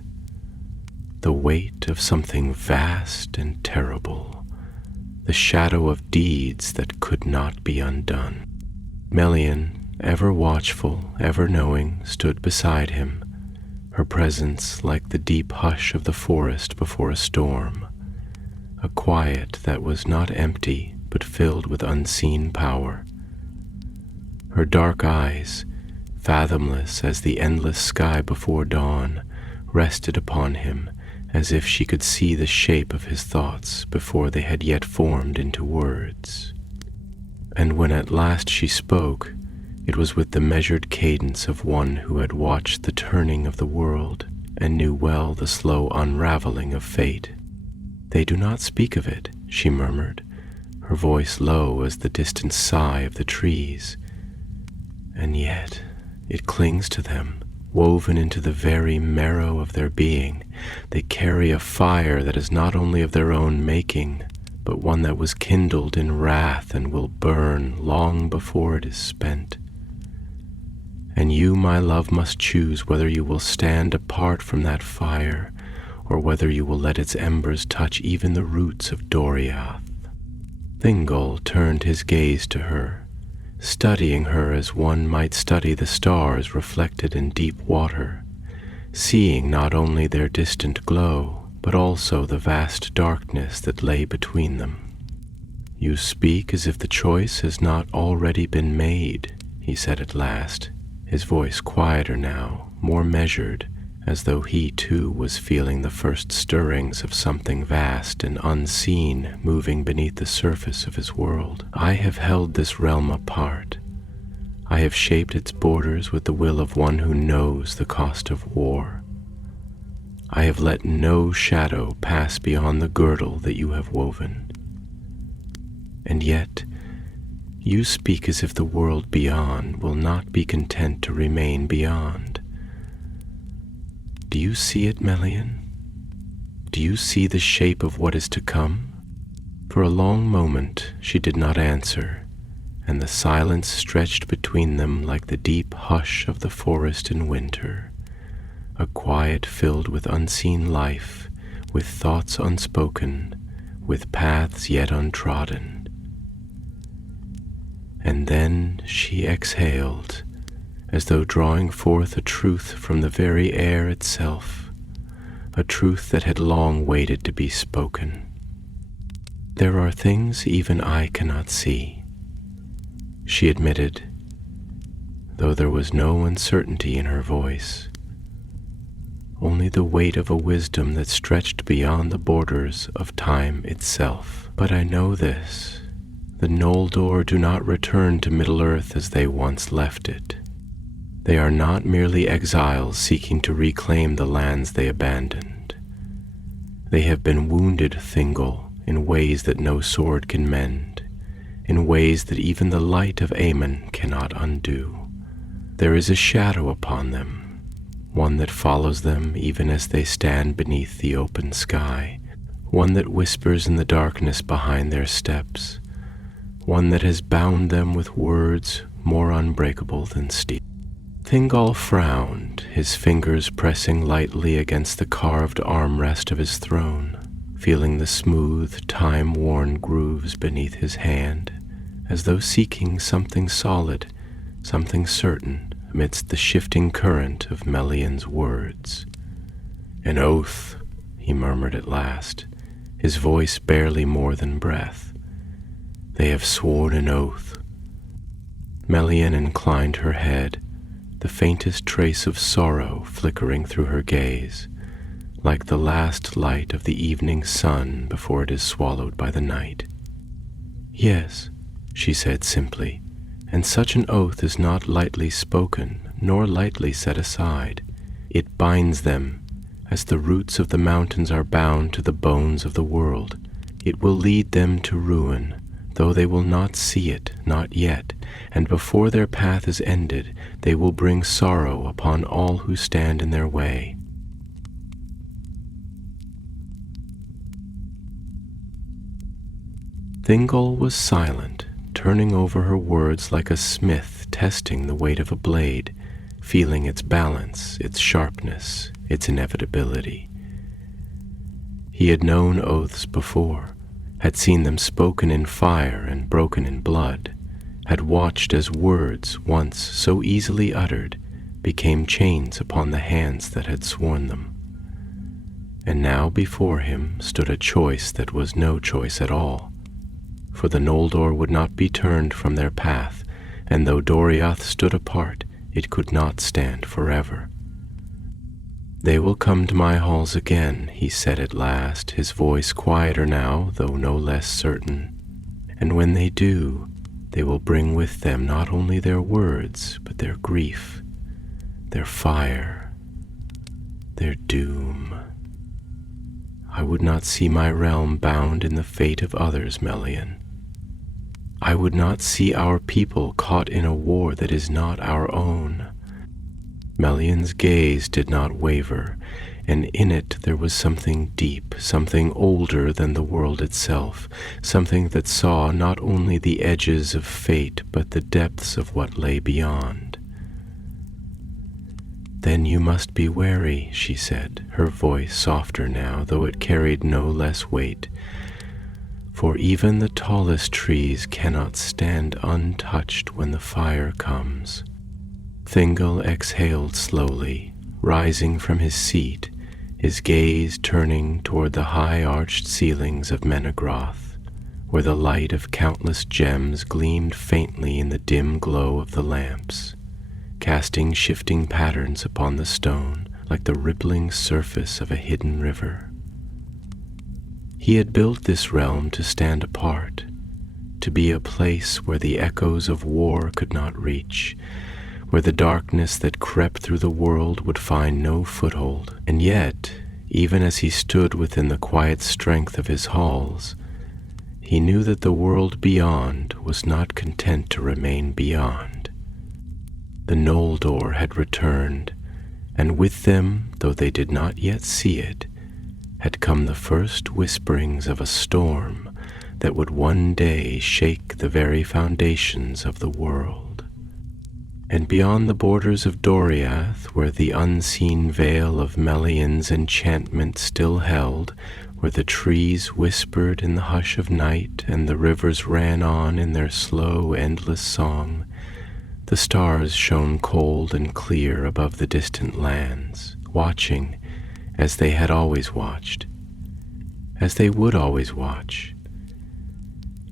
the weight of something vast and terrible, the shadow of deeds that could not be undone. Melian, ever watchful, ever knowing, stood beside him, her presence like the deep hush of the forest before a storm, a quiet that was not empty but filled with unseen power. Her dark eyes, fathomless as the endless sky before dawn, rested upon him as if she could see the shape of his thoughts before they had yet formed into words. And when at last she spoke, it was with the measured cadence of one who had watched the turning of the world and knew well the slow unraveling of fate. "They do not speak of it," she murmured, her voice low as the distant sigh of the trees. "And yet it clings to them, woven into the very marrow of their being. They carry a fire that is not only of their own making, but one that was kindled in wrath and will burn long before it is spent. And you, my love, must choose whether you will stand apart from that fire, or whether you will let its embers touch even the roots of Doriath." Thingol turned his gaze to her, studying her as one might study the stars reflected in deep water, seeing not only their distant glow, but also the vast darkness that lay between them. "You speak as if the choice has not already been made," he said at last, his voice quieter now, more measured, as though he too was feeling the first stirrings of something vast and unseen moving beneath the surface of his world. "I have held this realm apart. I have shaped its borders with the will of one who knows the cost of war. I have let no shadow pass beyond the girdle that you have woven. And yet, you speak as if the world beyond will not be content to remain beyond. Do you see it, Melian? Do you see the shape of what is to come?" For a long moment she did not answer, and the silence stretched between them like the deep hush of the forest in winter, a quiet filled with unseen life, with thoughts unspoken, with paths yet untrodden. And then she exhaled, as though drawing forth a truth from the very air itself, a truth that had long waited to be spoken. "There are things even I cannot see," she admitted, though there was no uncertainty in her voice, only the weight of a wisdom that stretched beyond the borders of time itself. "But I know this. The Noldor do not return to Middle-earth as they once left it. They are not merely exiles seeking to reclaim the lands they abandoned. They have been wounded, Thingol, in ways that no sword can mend, in ways that even the light of Aemon cannot undo. There is a shadow upon them, one that follows them even as they stand beneath the open sky, one that whispers in the darkness behind their steps, one that has bound them with words more unbreakable than steel." Thingol frowned, his fingers pressing lightly against the carved armrest of his throne, feeling the smooth, time-worn grooves beneath his hand, as though seeking something solid, something certain amidst the shifting current of Melian's words. "An oath," he murmured at last, his voice barely more than breath. "They have sworn an oath." Melian inclined her head, the faintest trace of sorrow flickering through her gaze, like the last light of the evening sun before it is swallowed by the night. "Yes," she said simply, "and such an oath is not lightly spoken, nor lightly set aside. It binds them, as the roots of the mountains are bound to the bones of the world. It will lead them to ruin, though they will not see it, not yet, and before their path is ended, they will bring sorrow upon all who stand in their way." Thingol was silent, turning over her words like a smith testing the weight of a blade, feeling its balance, its sharpness, its inevitability. He had known oaths before, had seen them spoken in fire and broken in blood, had watched as words, once so easily uttered, became chains upon the hands that had sworn them. And now before him stood a choice that was no choice at all, for the Noldor would not be turned from their path, and though Doriath stood apart, it could not stand forever. "They will come to my halls again," he said at last, his voice quieter now, though no less certain. "And when they do, they will bring with them not only their words, but their grief, their fire, their doom. I would not see my realm bound in the fate of others, Melian. I would not see our people caught in a war that is not our own." Melian's gaze did not waver, and in it there was something deep, something older than the world itself, something that saw not only the edges of fate, but the depths of what lay beyond. "Then you must be wary," she said, her voice softer now, though it carried no less weight. "For even the tallest trees cannot stand untouched when the fire comes." Thingol exhaled slowly, rising from his seat, his gaze turning toward the high-arched ceilings of Menegroth, where the light of countless gems gleamed faintly in the dim glow of the lamps, casting shifting patterns upon the stone like the rippling surface of a hidden river. He had built this realm to stand apart, to be a place where the echoes of war could not reach, where the darkness that crept through the world would find no foothold. And yet, even as he stood within the quiet strength of his halls, he knew that the world beyond was not content to remain beyond. The Noldor had returned, and with them, though they did not yet see it, had come the first whisperings of a storm that would one day shake the very foundations of the world. And beyond the borders of Doriath, where the unseen veil of Melian's enchantment still held, where the trees whispered in the hush of night and the rivers ran on in their slow, endless song, the stars shone cold and clear above the distant lands, watching as they had always watched, as they would always watch,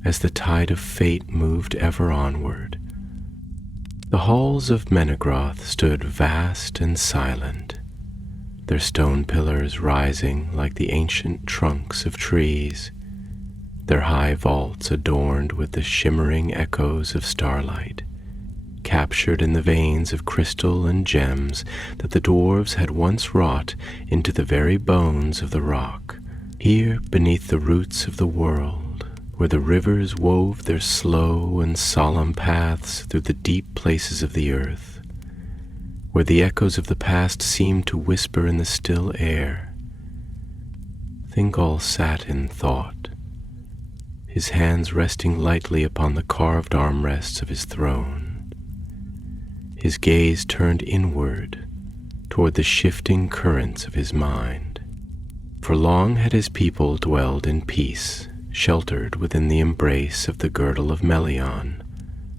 as the tide of fate moved ever onward. The halls of Menegroth stood vast and silent, their stone pillars rising like the ancient trunks of trees, their high vaults adorned with the shimmering echoes of starlight, captured in the veins of crystal and gems that the dwarves had once wrought into the very bones of the rock. Here, beneath the roots of the world, where the rivers wove their slow and solemn paths through the deep places of the earth, where the echoes of the past seemed to whisper in the still air, Thingol sat in thought, his hands resting lightly upon the carved armrests of his throne, his gaze turned inward toward the shifting currents of his mind. For long had his people dwelled in peace, sheltered within the embrace of the girdle of Melian,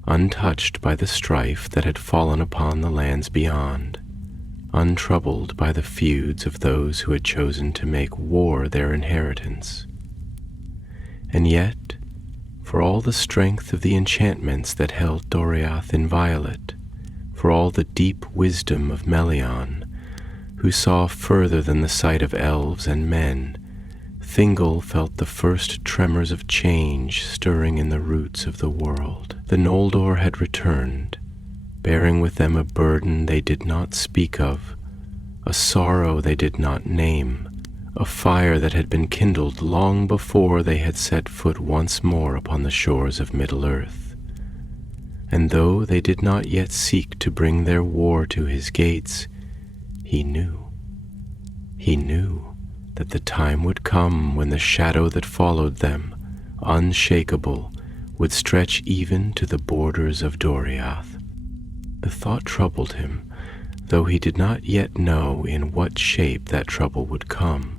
untouched by the strife that had fallen upon the lands beyond, untroubled by the feuds of those who had chosen to make war their inheritance. And yet, for all the strength of the enchantments that held Doriath inviolate, for all the deep wisdom of Melian, who saw further than the sight of elves and men, Thingol felt the first tremors of change stirring in the roots of the world. The Noldor had returned, bearing with them a burden they did not speak of, a sorrow they did not name, a fire that had been kindled long before they had set foot once more upon the shores of Middle-earth. And though they did not yet seek to bring their war to his gates, he knew that the time would come when the shadow that followed them, unshakable, would stretch even to the borders of Doriath. The thought troubled him, though he did not yet know in what shape that trouble would come.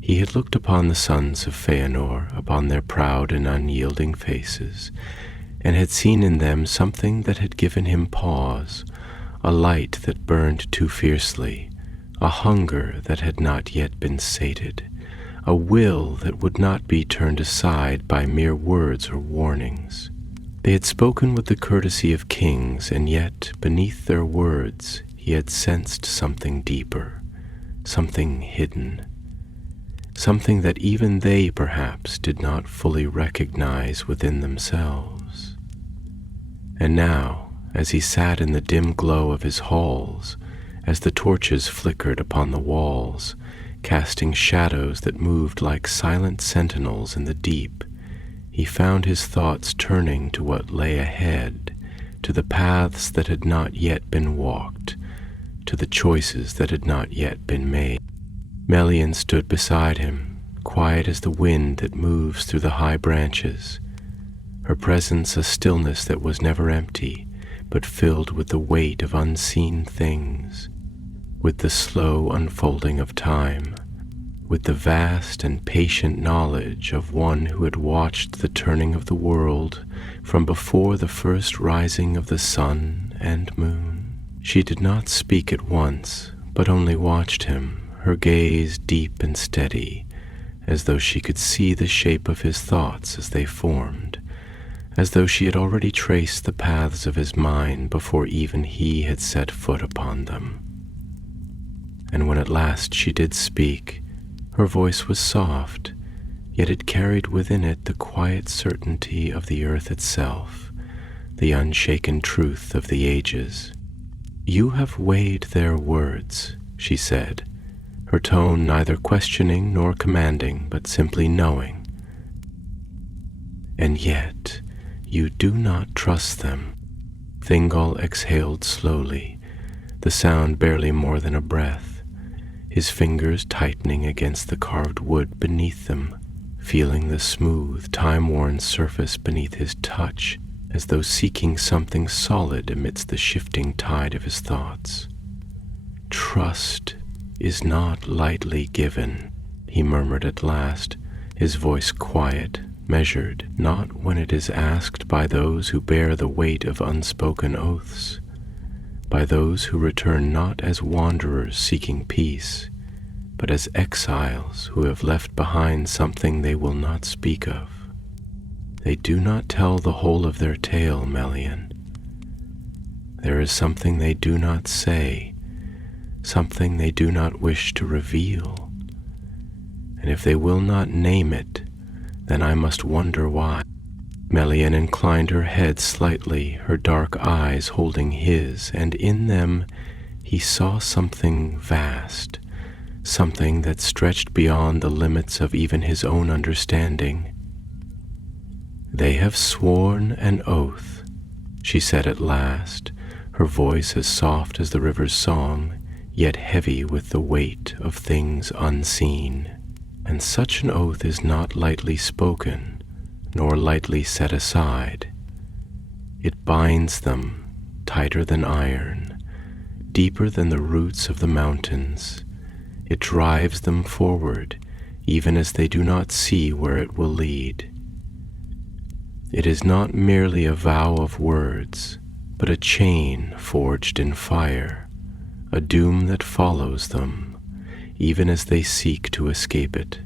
He had looked upon the sons of Feanor, upon their proud and unyielding faces, and had seen in them something that had given him pause, a light that burned too fiercely, a hunger that had not yet been sated, a will that would not be turned aside by mere words or warnings. They had spoken with the courtesy of kings, and yet, beneath their words, he had sensed something deeper, something hidden, something that even they perhaps did not fully recognize within themselves. And now, as he sat in the dim glow of his halls, as the torches flickered upon the walls, casting shadows that moved like silent sentinels in the deep, he found his thoughts turning to what lay ahead, to the paths that had not yet been walked, to the choices that had not yet been made. Melian stood beside him, quiet as the wind that moves through the high branches, her presence a stillness that was never empty, but filled with the weight of unseen things, with the slow unfolding of time, with the vast and patient knowledge of one who had watched the turning of the world from before the first rising of the sun and moon. She did not speak at once, but only watched him, her gaze deep and steady, as though she could see the shape of his thoughts as they formed, as though she had already traced the paths of his mind before even he had set foot upon them. And when at last she did speak, her voice was soft, yet it carried within it the quiet certainty of the earth itself, the unshaken truth of the ages. "You have weighed their words," she said, her tone neither questioning nor commanding, but simply knowing. "And yet you do not trust them." Thingol exhaled slowly, the sound barely more than a breath, his fingers tightening against the carved wood beneath them, feeling the smooth, time-worn surface beneath his touch, as though seeking something solid amidst the shifting tide of his thoughts. "Trust is not lightly given," he murmured at last, his voice quiet, measured, not when it is asked by those who bear the weight of unspoken oaths, by those who return not as wanderers seeking peace, but as exiles who have left behind something they will not speak of. They do not tell the whole of their tale, Melian. There is something they do not say, something they do not wish to reveal. And if they will not name it, then I must wonder why. Melian inclined her head slightly, her dark eyes holding his, and in them he saw something vast, something that stretched beyond the limits of even his own understanding. "They have sworn an oath," she said at last, her voice as soft as the river's song, yet heavy with the weight of things unseen. "And such an oath is not lightly spoken, nor lightly set aside. It binds them tighter than iron, deeper than the roots of the mountains. It drives them forward, even as they do not see where it will lead. It is not merely a vow of words, but a chain forged in fire, a doom that follows them, even as they seek to escape it."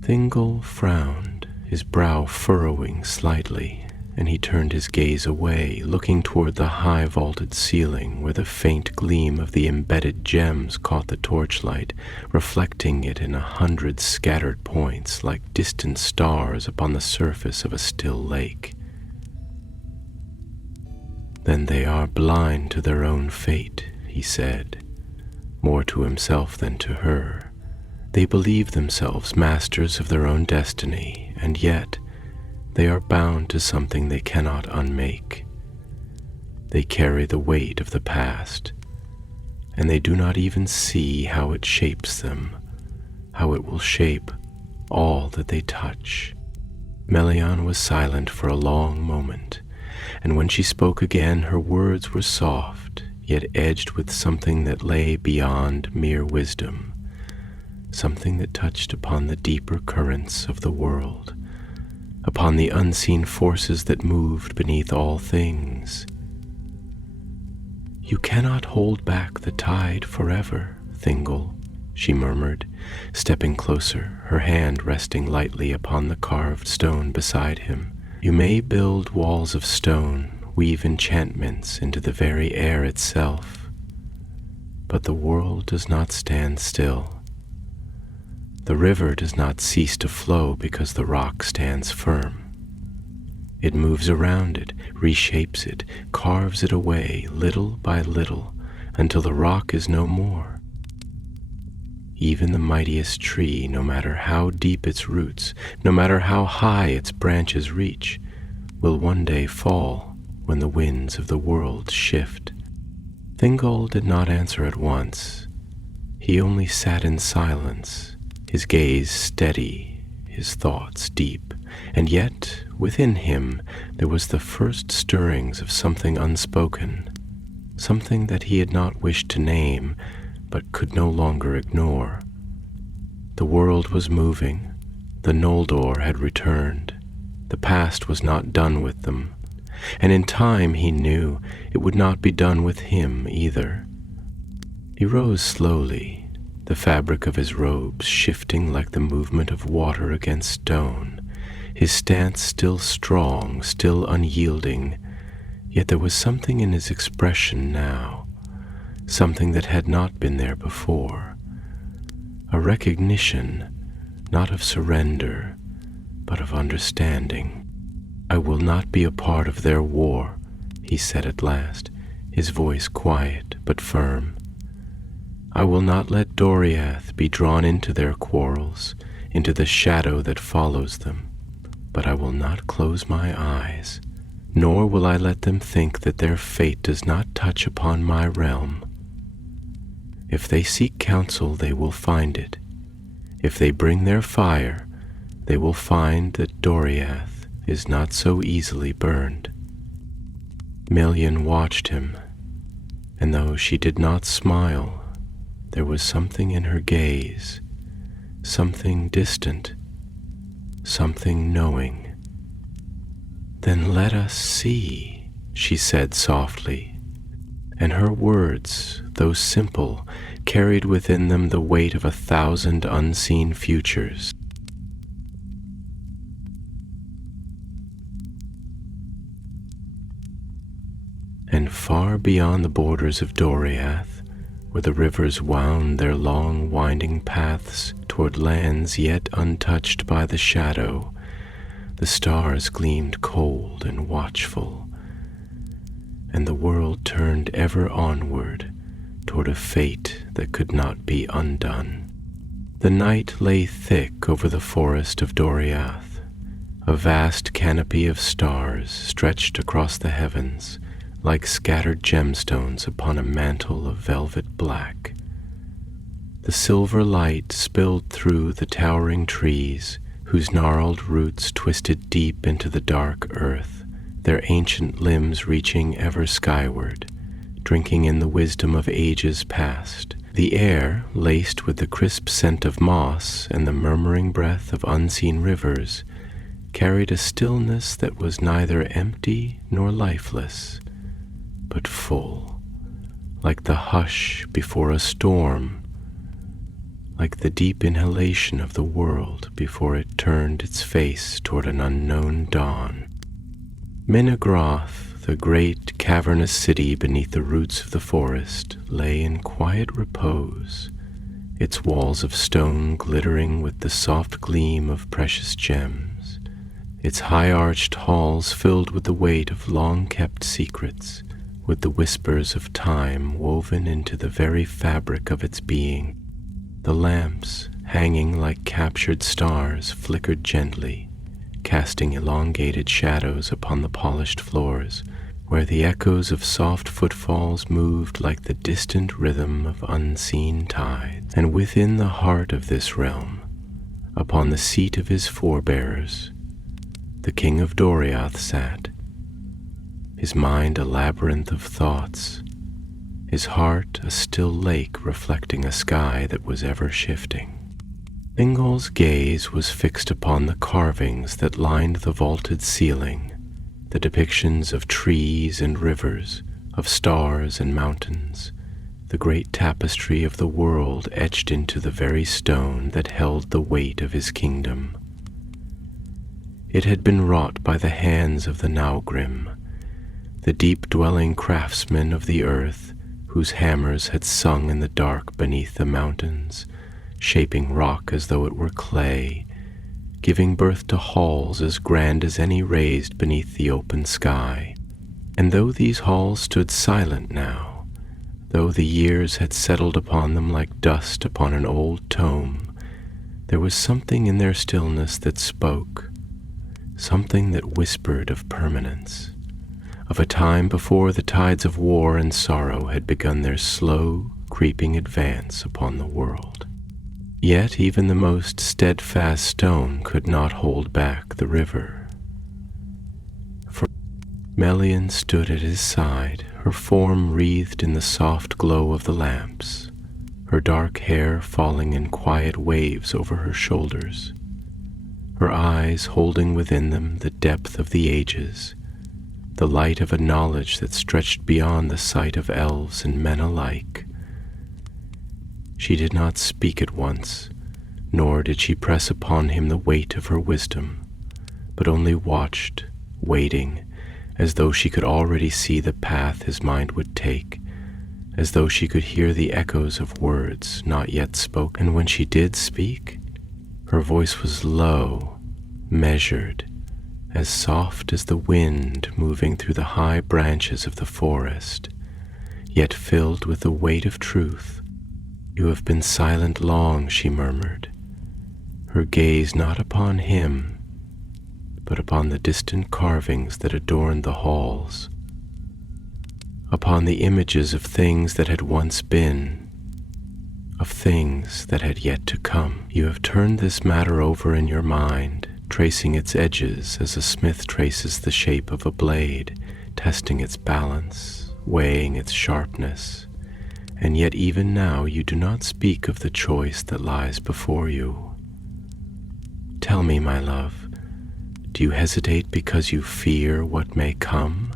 Thingol frowned, his brow furrowing slightly, and he turned his gaze away, looking toward the high vaulted ceiling where the faint gleam of the embedded gems caught the torchlight, reflecting it in 100 scattered points like distant stars upon the surface of a still lake. "Then they are blind to their own fate," he said, more to himself than to her. "They believe themselves masters of their own destiny, and yet they are bound to something they cannot unmake. They carry the weight of the past, and they do not even see how it shapes them, how it will shape all that they touch." Melian was silent for a long moment, and when she spoke again, her words were soft, yet edged with something that lay beyond mere wisdom, something that touched upon the deeper currents of the world, upon the unseen forces that moved beneath all things. "You cannot hold back the tide forever, Thingol," she murmured, stepping closer, her hand resting lightly upon the carved stone beside him. "You may build walls of stone, weave enchantments into the very air itself, But the world does not stand still. The river does not cease to flow because the rock stands firm. It moves around it, reshapes it, carves it away little by little until the rock is no more. Even the mightiest tree, no matter how deep its roots, no matter how high its branches reach, will one day fall when the winds of the world shift. Thingol did not answer at once. He only sat in silence, his gaze steady, his thoughts deep, and yet within him there was the first stirrings of something unspoken, something that he had not wished to name, but could no longer ignore. The world was moving. The Noldor had returned. The past was not done with them, and in time he knew it would not be done with him either. He rose slowly, the fabric of his robes shifting like the movement of water against stone, his stance still strong, still unyielding, yet there was something in his expression now, something that had not been there before, a recognition, not of surrender, but of understanding. "I will not be a part of their war," he said at last, his voice quiet but firm. "I will not let Doriath be drawn into their quarrels, into the shadow that follows them, but I will not close my eyes, nor will I let them think that their fate does not touch upon my realm. If they seek counsel, they will find it. If they bring their fire, they will find that Doriath is not so easily burned." Melian watched him, and though she did not smile, there was something in her gaze, something distant, something knowing. "Then let us see," she said softly, and her words, though simple, carried within them the weight of 1,000 unseen futures. And far beyond the borders of Doriath, where the rivers wound their long winding paths toward lands yet untouched by the shadow, the stars gleamed cold and watchful, and the world turned ever onward toward a fate that could not be undone. The night lay thick over the forest of Doriath, a vast canopy of stars stretched across the heavens like scattered gemstones upon a mantle of velvet black. The silver light spilled through the towering trees, whose gnarled roots twisted deep into the dark earth, their ancient limbs reaching ever skyward, drinking in the wisdom of ages past. The air, laced with the crisp scent of moss and the murmuring breath of unseen rivers, carried a stillness that was neither empty nor lifeless, but full, like the hush before a storm, like the deep inhalation of the world before it turned its face toward an unknown dawn. Menegroth, the great cavernous city beneath the roots of the forest, lay in quiet repose, its walls of stone glittering with the soft gleam of precious gems, its high-arched halls filled with the weight of long-kept secrets, with the whispers of time woven into the very fabric of its being. The lamps, hanging like captured stars, flickered gently, casting elongated shadows upon the polished floors, where the echoes of soft footfalls moved like the distant rhythm of unseen tides. And within the heart of this realm, upon the seat of his forebears, the king of Doriath sat, his mind a labyrinth of thoughts, his heart a still lake reflecting a sky that was ever shifting. Thingol's gaze was fixed upon the carvings that lined the vaulted ceiling, the depictions of trees and rivers, of stars and mountains, the great tapestry of the world etched into the very stone that held the weight of his kingdom. It had been wrought by the hands of the Naugrim, the deep-dwelling craftsmen of the earth whose hammers had sung in the dark beneath the mountains, shaping rock as though it were clay, giving birth to halls as grand as any raised beneath the open sky. And though these halls stood silent now, though the years had settled upon them like dust upon an old tome, there was something in their stillness that spoke, something that whispered of permanence, of a time before the tides of war and sorrow had begun their slow, creeping advance upon the world. Yet even the most steadfast stone could not hold back the river. For Melian stood at his side, her form wreathed in the soft glow of the lamps, her dark hair falling in quiet waves over her shoulders, her eyes holding within them the depth of the ages, the light of a knowledge that stretched beyond the sight of elves and men alike. She did not speak at once, nor did she press upon him the weight of her wisdom, but only watched, waiting, as though she could already see the path his mind would take, as though she could hear the echoes of words not yet spoken. And when she did speak, her voice was low, measured, as soft as the wind moving through the high branches of the forest, yet filled with the weight of truth. "You have been silent long," she murmured, her gaze not upon him, but upon the distant carvings that adorned the halls, upon the images of things that had once been, of things that had yet to come. "You have turned this matter over in your mind, tracing its edges as a smith traces the shape of a blade, testing its balance, weighing its sharpness. And yet even now you do not speak of the choice that lies before you. Tell me, my love, do you hesitate because you fear what may come,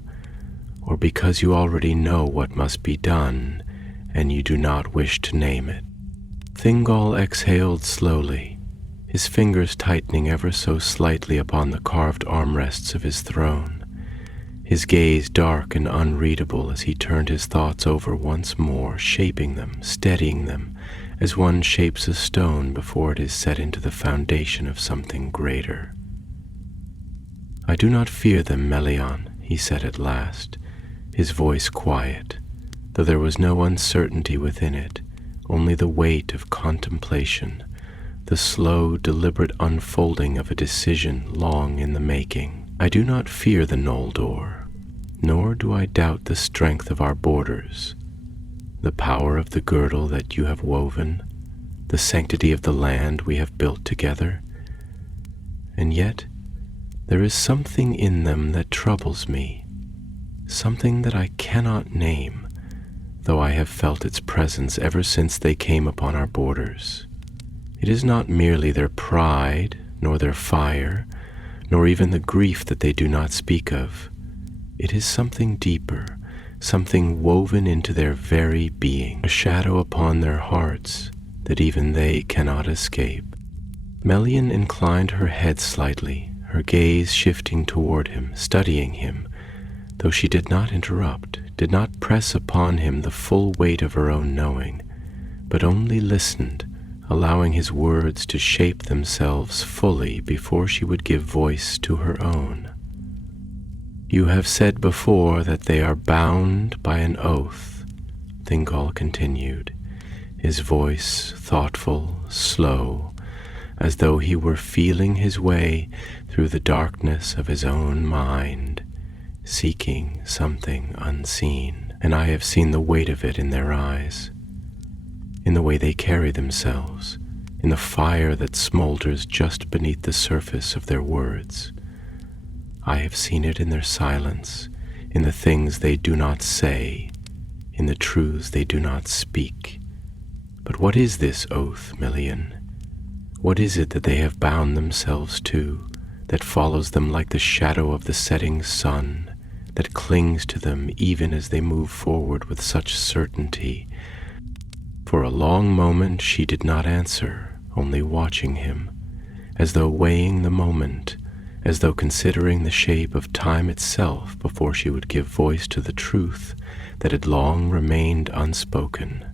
or because you already know what must be done and you do not wish to name it?" Thingol exhaled slowly, his fingers tightening ever so slightly upon the carved armrests of his throne, his gaze dark and unreadable as he turned his thoughts over once more, shaping them, steadying them, as one shapes a stone before it is set into the foundation of something greater. "I do not fear them, Melian," he said at last, his voice quiet, though there was no uncertainty within it, only the weight of contemplation, the slow, deliberate unfolding of a decision long in the making. "I do not fear the Noldor, nor do I doubt the strength of our borders, the power of the girdle that you have woven, the sanctity of the land we have built together. And yet there is something in them that troubles me, something that I cannot name, though I have felt its presence ever since they came upon our borders. It is not merely their pride, nor their fire, nor even the grief that they do not speak of. It is something deeper, something woven into their very being, a shadow upon their hearts that even they cannot escape." Melian inclined her head slightly, her gaze shifting toward him, studying him, though she did not interrupt, did not press upon him the full weight of her own knowing, but only listened, allowing his words to shape themselves fully before she would give voice to her own. "You have said before that they are bound by an oath," Thingol continued, his voice thoughtful, slow, as though he were feeling his way through the darkness of his own mind, seeking something unseen. "And I have seen the weight of it in their eyes, in the way they carry themselves, in the fire that smolders just beneath the surface of their words. I have seen it in their silence, in the things they do not say, in the truths they do not speak. But what is this oath, Melian? What is it that they have bound themselves to, that follows them like the shadow of the setting sun, that clings to them even as they move forward with such certainty?" For a long moment she did not answer, only watching him, as though weighing the moment, as though considering the shape of time itself before she would give voice to the truth that had long remained unspoken.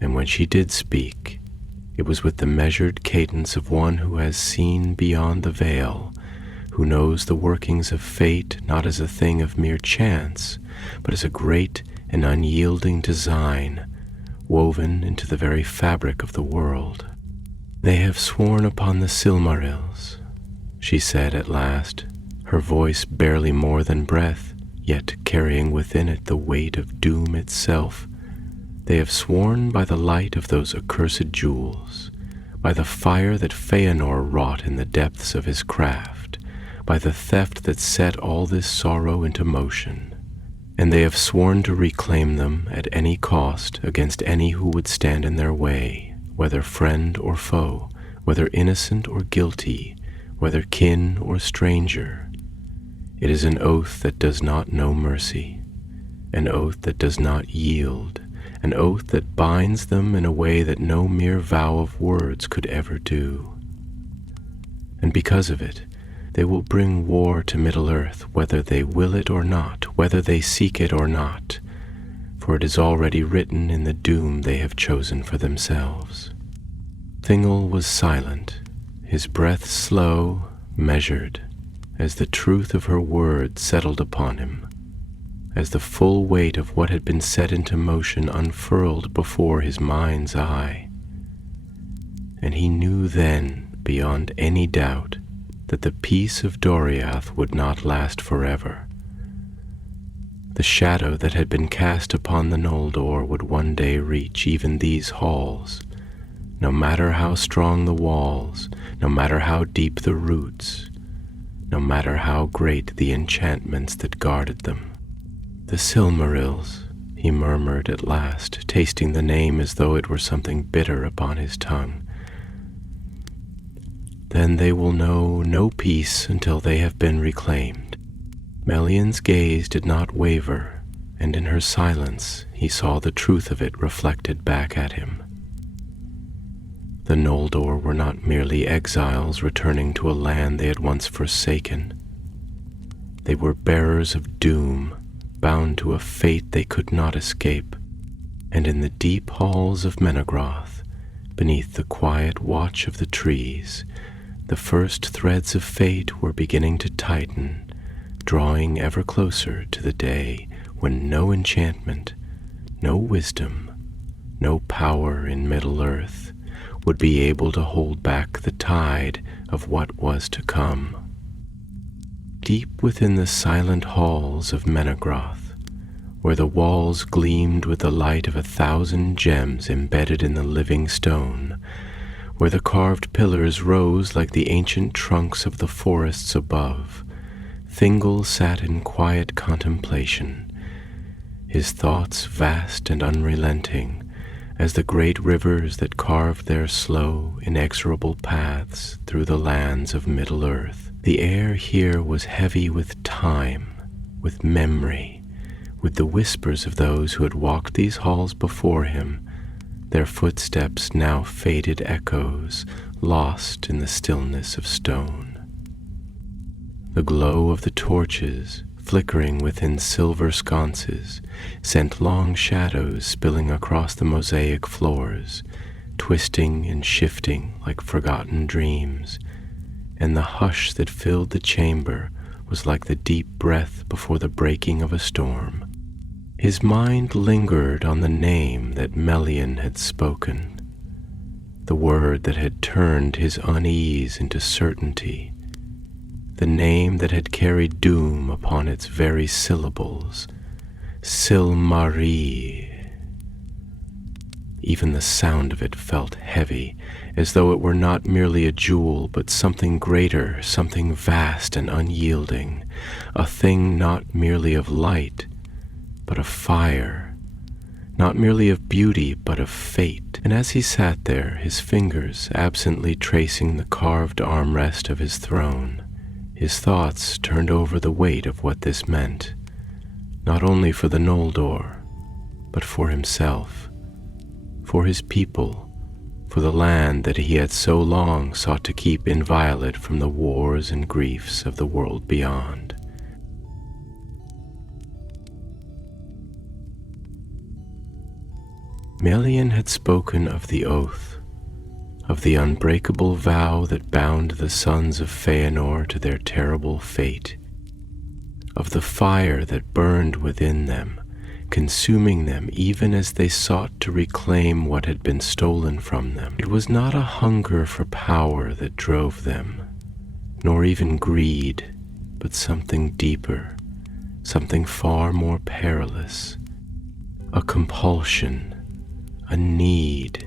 And when she did speak, it was with the measured cadence of one who has seen beyond the veil, who knows the workings of fate not as a thing of mere chance, but as a great and unyielding design woven into the very fabric of the world. "They have sworn upon the Silmarils," she said at last, her voice barely more than breath, yet carrying within it the weight of doom itself. "They have sworn by the light of those accursed jewels, by the fire that Feanor wrought in the depths of his craft, by the theft that set all this sorrow into motion. And they have sworn to reclaim them at any cost against any who would stand in their way, whether friend or foe, whether innocent or guilty, whether kin or stranger. It is an oath that does not know mercy, an oath that does not yield, an oath that binds them in a way that no mere vow of words could ever do. And because of it, they will bring war to Middle-earth, whether they will it or not, whether they seek it or not, for it is already written in the doom they have chosen for themselves." Thingol was silent, his breath slow, measured, as the truth of her words settled upon him, as the full weight of what had been set into motion unfurled before his mind's eye. And he knew then, beyond any doubt, that the peace of Doriath would not last forever. The shadow that had been cast upon the Noldor would one day reach even these halls, no matter how strong the walls, no matter how deep the roots, no matter how great the enchantments that guarded them. "The Silmarils," he murmured at last, tasting the name as though it were something bitter upon his tongue. "Then they will know no peace until they have been reclaimed." Melion's gaze did not waver, and in her silence he saw the truth of it reflected back at him. The Noldor were not merely exiles returning to a land they had once forsaken. They were bearers of doom, bound to a fate they could not escape, and in the deep halls of Menegroth, beneath the quiet watch of the trees, the first threads of fate were beginning to tighten, drawing ever closer to the day when no enchantment, no wisdom, no power in Middle-earth would be able to hold back the tide of what was to come. Deep within the silent halls of Menegroth, where the walls gleamed with the light of 1,000 gems embedded in the living stone, where the carved pillars rose like the ancient trunks of the forests above, Thingol sat in quiet contemplation, his thoughts vast and unrelenting, as the great rivers that carved their slow, inexorable paths through the lands of Middle-earth. The air here was heavy with time, with memory, with the whispers of those who had walked these halls before him, their footsteps now faded echoes, lost in the stillness of stone. The glow of the torches, flickering within silver sconces, sent long shadows spilling across the mosaic floors, twisting and shifting like forgotten dreams, and the hush that filled the chamber was like the deep breath before the breaking of a storm. His mind lingered on the name that Melian had spoken, the word that had turned his unease into certainty, the name that had carried doom upon its very syllables, Silmarillion. Even the sound of it felt heavy, as though it were not merely a jewel, but something greater, something vast and unyielding, a thing not merely of light, but of fire, not merely of beauty, but of fate. And as he sat there, his fingers absently tracing the carved armrest of his throne, his thoughts turned over the weight of what this meant, not only for the Noldor, but for himself, for his people, for the land that he had so long sought to keep inviolate from the wars and griefs of the world beyond. Melian had spoken of the oath, of the unbreakable vow that bound the sons of Feanor to their terrible fate, of the fire that burned within them, consuming them even as they sought to reclaim what had been stolen from them. It was not a hunger for power that drove them, nor even greed, but something deeper, something far more perilous, a compulsion, a need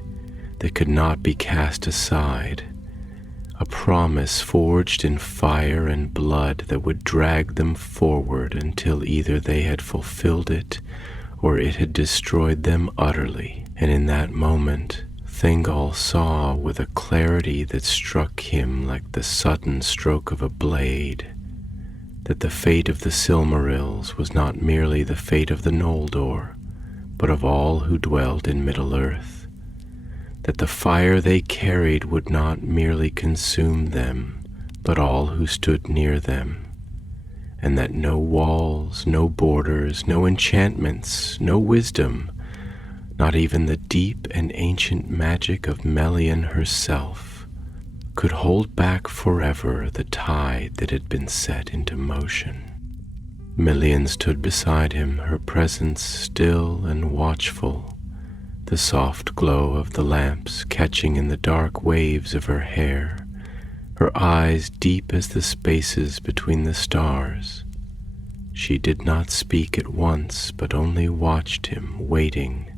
that could not be cast aside, a promise forged in fire and blood that would drag them forward until either they had fulfilled it or it had destroyed them utterly. And in that moment, Thingol saw with a clarity that struck him like the sudden stroke of a blade that the fate of the Silmarils was not merely the fate of the Noldor, but of all who dwelt in Middle-earth, that the fire they carried would not merely consume them, but all who stood near them, and that no walls, no borders, no enchantments, no wisdom, not even the deep and ancient magic of Melian herself, could hold back forever the tide that had been set into motion. Melian stood beside him, her presence still and watchful, the soft glow of the lamps catching in the dark waves of her hair, her eyes deep as the spaces between the stars. She did not speak at once, but only watched him, waiting,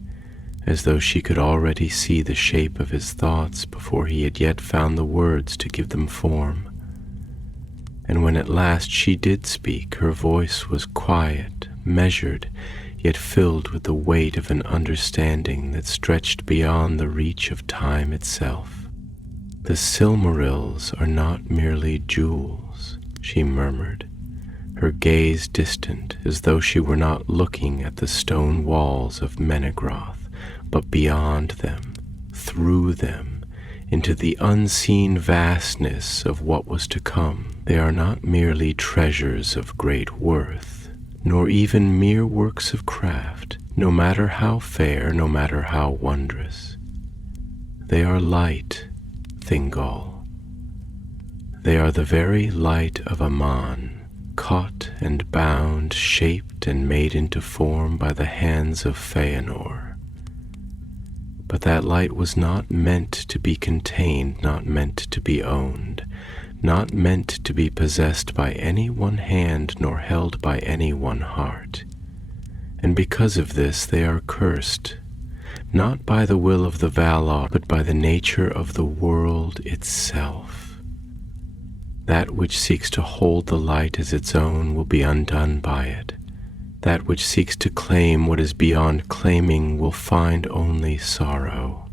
as though she could already see the shape of his thoughts before he had yet found the words to give them form. And when at last she did speak, her voice was quiet, measured, yet filled with the weight of an understanding that stretched beyond the reach of time itself. "The Silmarils are not merely jewels," she murmured, her gaze distant, as though she were not looking at the stone walls of Menegroth, but beyond them, through them, into the unseen vastness of what was to come. They are not merely treasures of great worth, nor even mere works of craft, no matter how fair, no matter how wondrous. They are light, Thingol. They are the very light of Aman, caught and bound, shaped and made into form by the hands of Feanor. But that light was not meant to be contained, not meant to be owned, not meant to be possessed by any one hand nor held by any one heart. And because of this they are cursed, not by the will of the Valar, but by the nature of the world itself. That which seeks to hold the light as its own will be undone by it. That which seeks to claim what is beyond claiming will find only sorrow.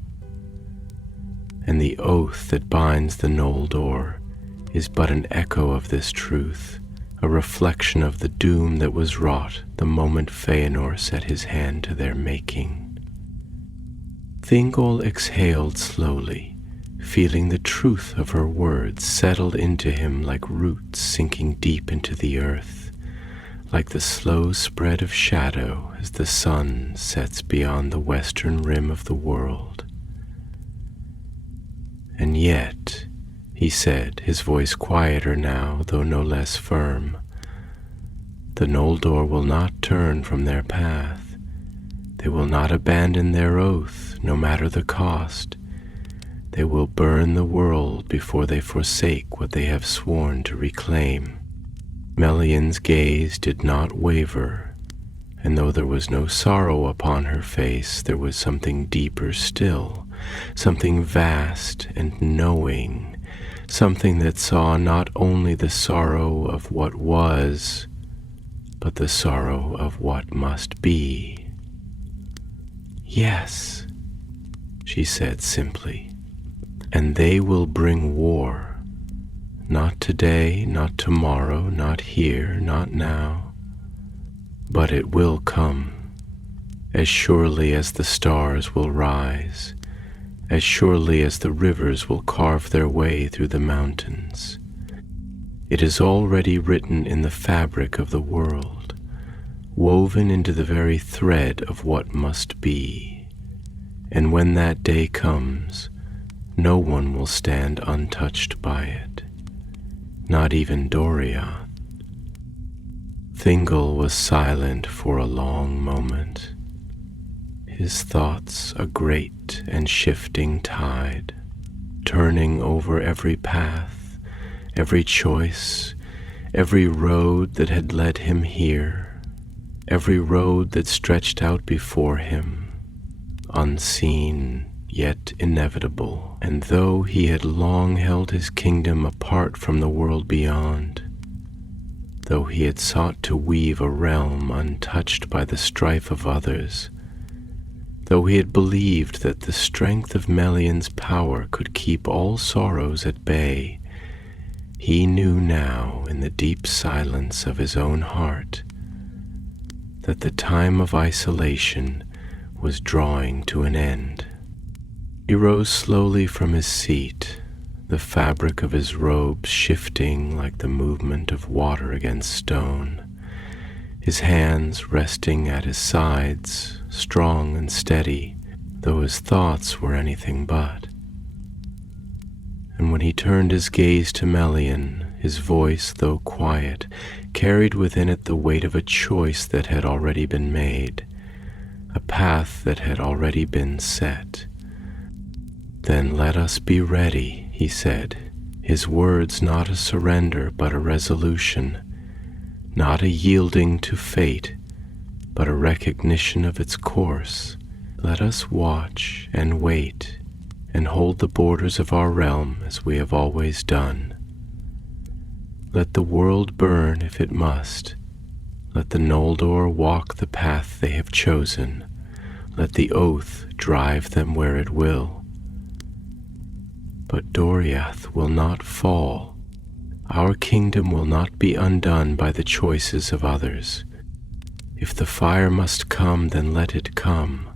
And the oath that binds the Noldor is but an echo of this truth, a reflection of the doom that was wrought the moment Feanor set his hand to their making. Thingol exhaled slowly, feeling the truth of her words settled into him like roots sinking deep into the earth, like the slow spread of shadow as the sun sets beyond the western rim of the world. "And yet," he said, his voice quieter now, though no less firm, "the Noldor will not turn from their path. They will not abandon their oath, no matter the cost. They will burn the world before they forsake what they have sworn to reclaim." Melian's gaze did not waver, and though there was no sorrow upon her face, there was something deeper still, something vast and knowing, something that saw not only the sorrow of what was, but the sorrow of what must be. "Yes," she said simply, "and they will bring war. Not today, not tomorrow, not here, not now. But it will come, as surely as the stars will rise, as surely as the rivers will carve their way through the mountains. It is already written in the fabric of the world, woven into the very thread of what must be. And when that day comes, no one will stand untouched by it, not even Doriath. Thingol was silent for a long moment, his thoughts a great and shifting tide, turning over every path, every choice, every road that had led him here, every road that stretched out before him, unseen yet inevitable. And though he had long held his kingdom apart from the world beyond, though he had sought to weave a realm untouched by the strife of others, though he had believed that the strength of Melion's power could keep all sorrows at bay, he knew now in the deep silence of his own heart that the time of isolation was drawing to an end. He rose slowly from his seat, the fabric of his robes shifting like the movement of water against stone, his hands resting at his sides, strong and steady, though his thoughts were anything but. And when he turned his gaze to Melion, his voice, though quiet, carried within it the weight of a choice that had already been made, a path that had already been set. "Then let us be ready," he said, his words not a surrender but a resolution, not a yielding to fate, but a recognition of its course. "Let us watch and wait and hold the borders of our realm as we have always done. Let the world burn if it must. Let the Noldor walk the path they have chosen. Let the oath drive them where it will. But Doriath will not fall. Our kingdom will not be undone by the choices of others. If the fire must come, then let it come.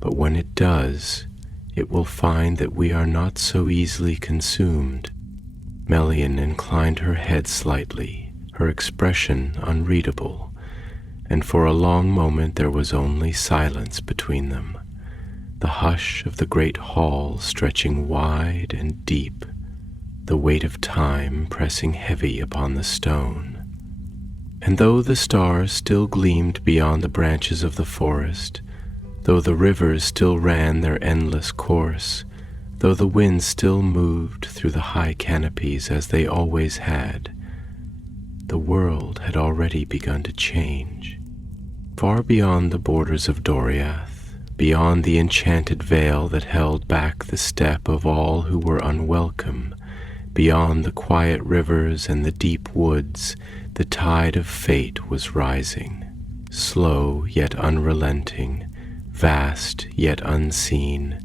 But when it does, it will find that we are not so easily consumed." Melion inclined her head slightly, her expression unreadable, and for a long moment there was only silence between them, the hush of the great hall stretching wide and deep, the weight of time pressing heavy upon the stone. And though the stars still gleamed beyond the branches of the forest, though the rivers still ran their endless course, though the winds still moved through the high canopies as they always had, the world had already begun to change. Far beyond the borders of Doriath, beyond the enchanted veil that held back the step of all who were unwelcome, beyond the quiet rivers and the deep woods, the tide of fate was rising, slow yet unrelenting, vast yet unseen.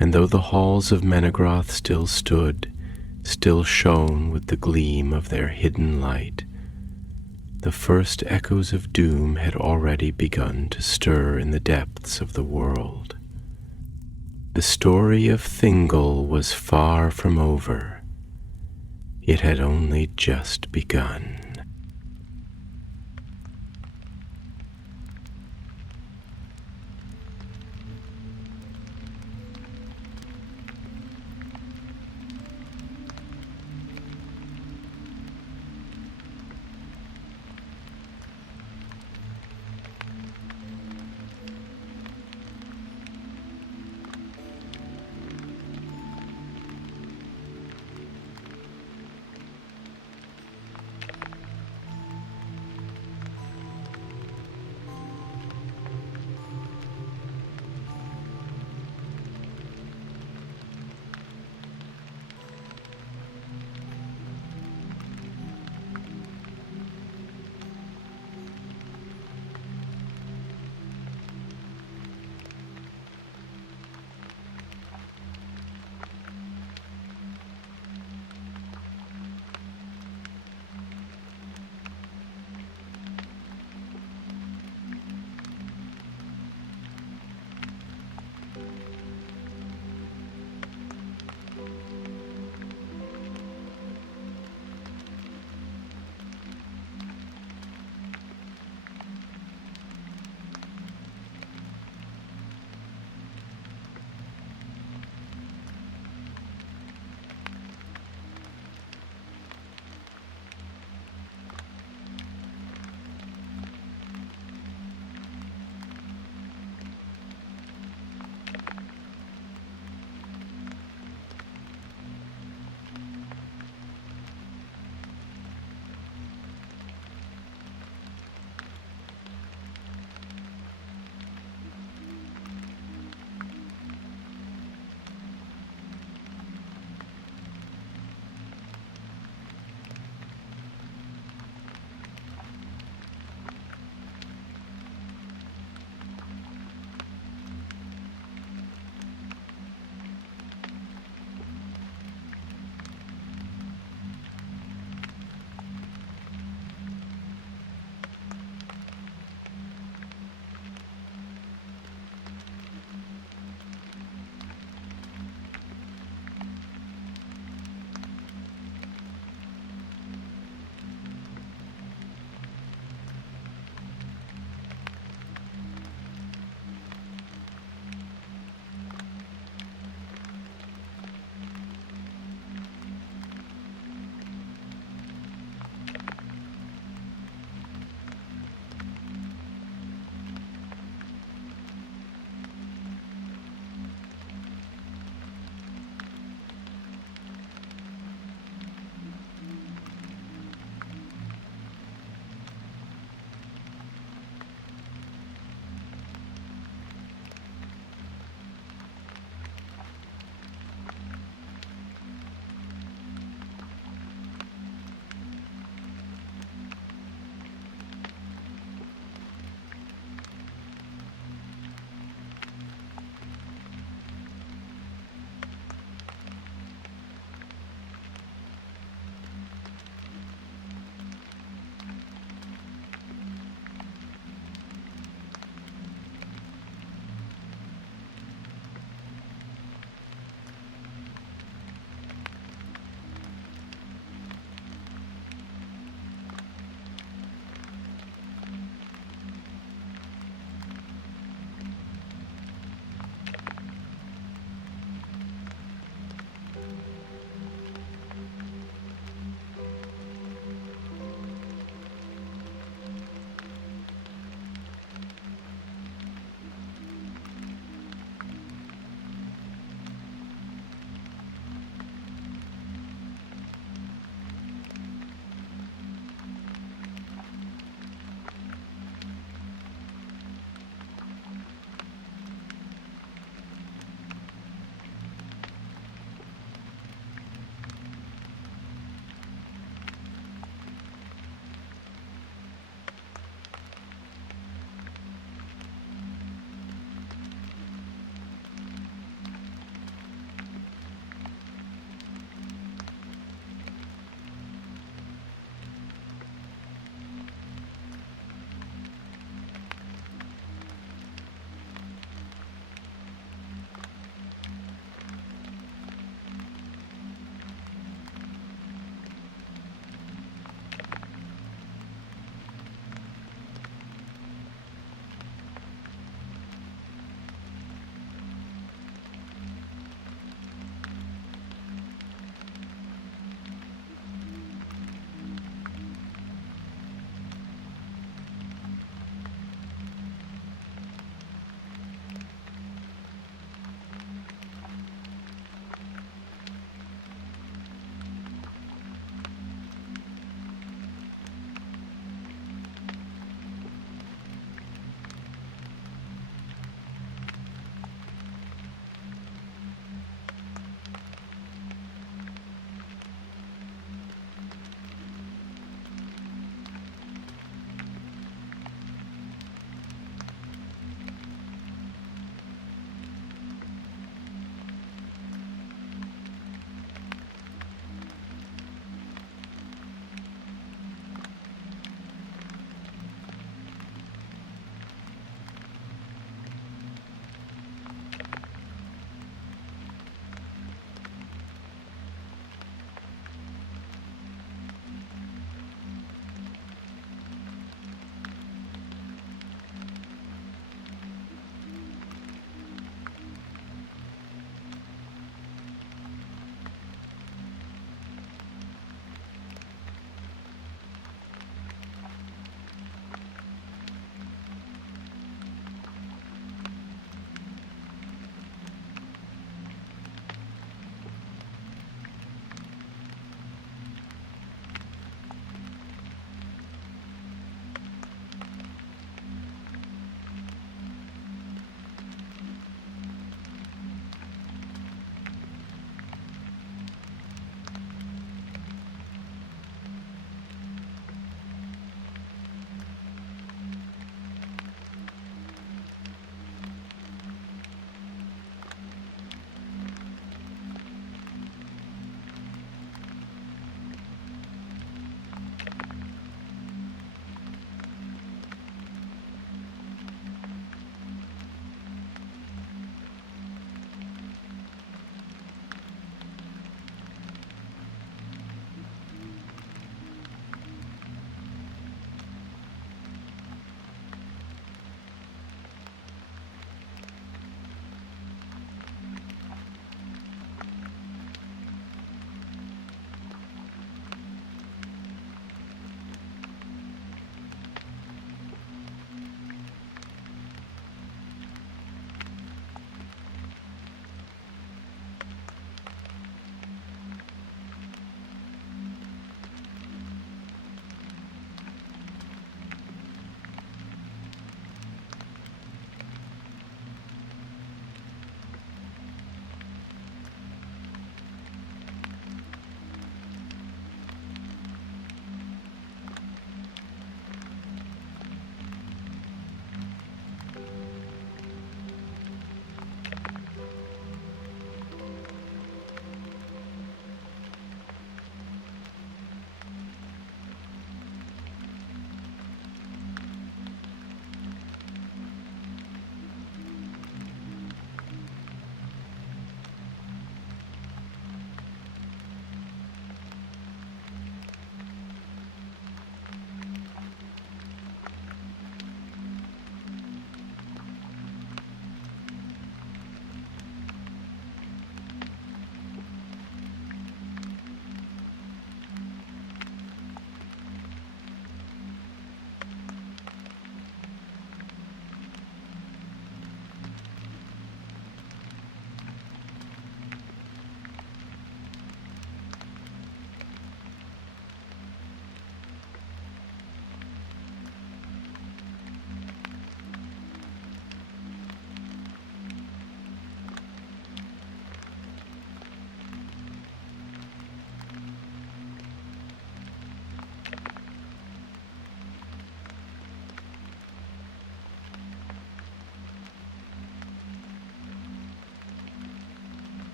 And though the halls of Menegroth still stood, still shone with the gleam of their hidden light, the first echoes of doom had already begun to stir in the depths of the world. The story of Thingol was far from over. It had only just begun.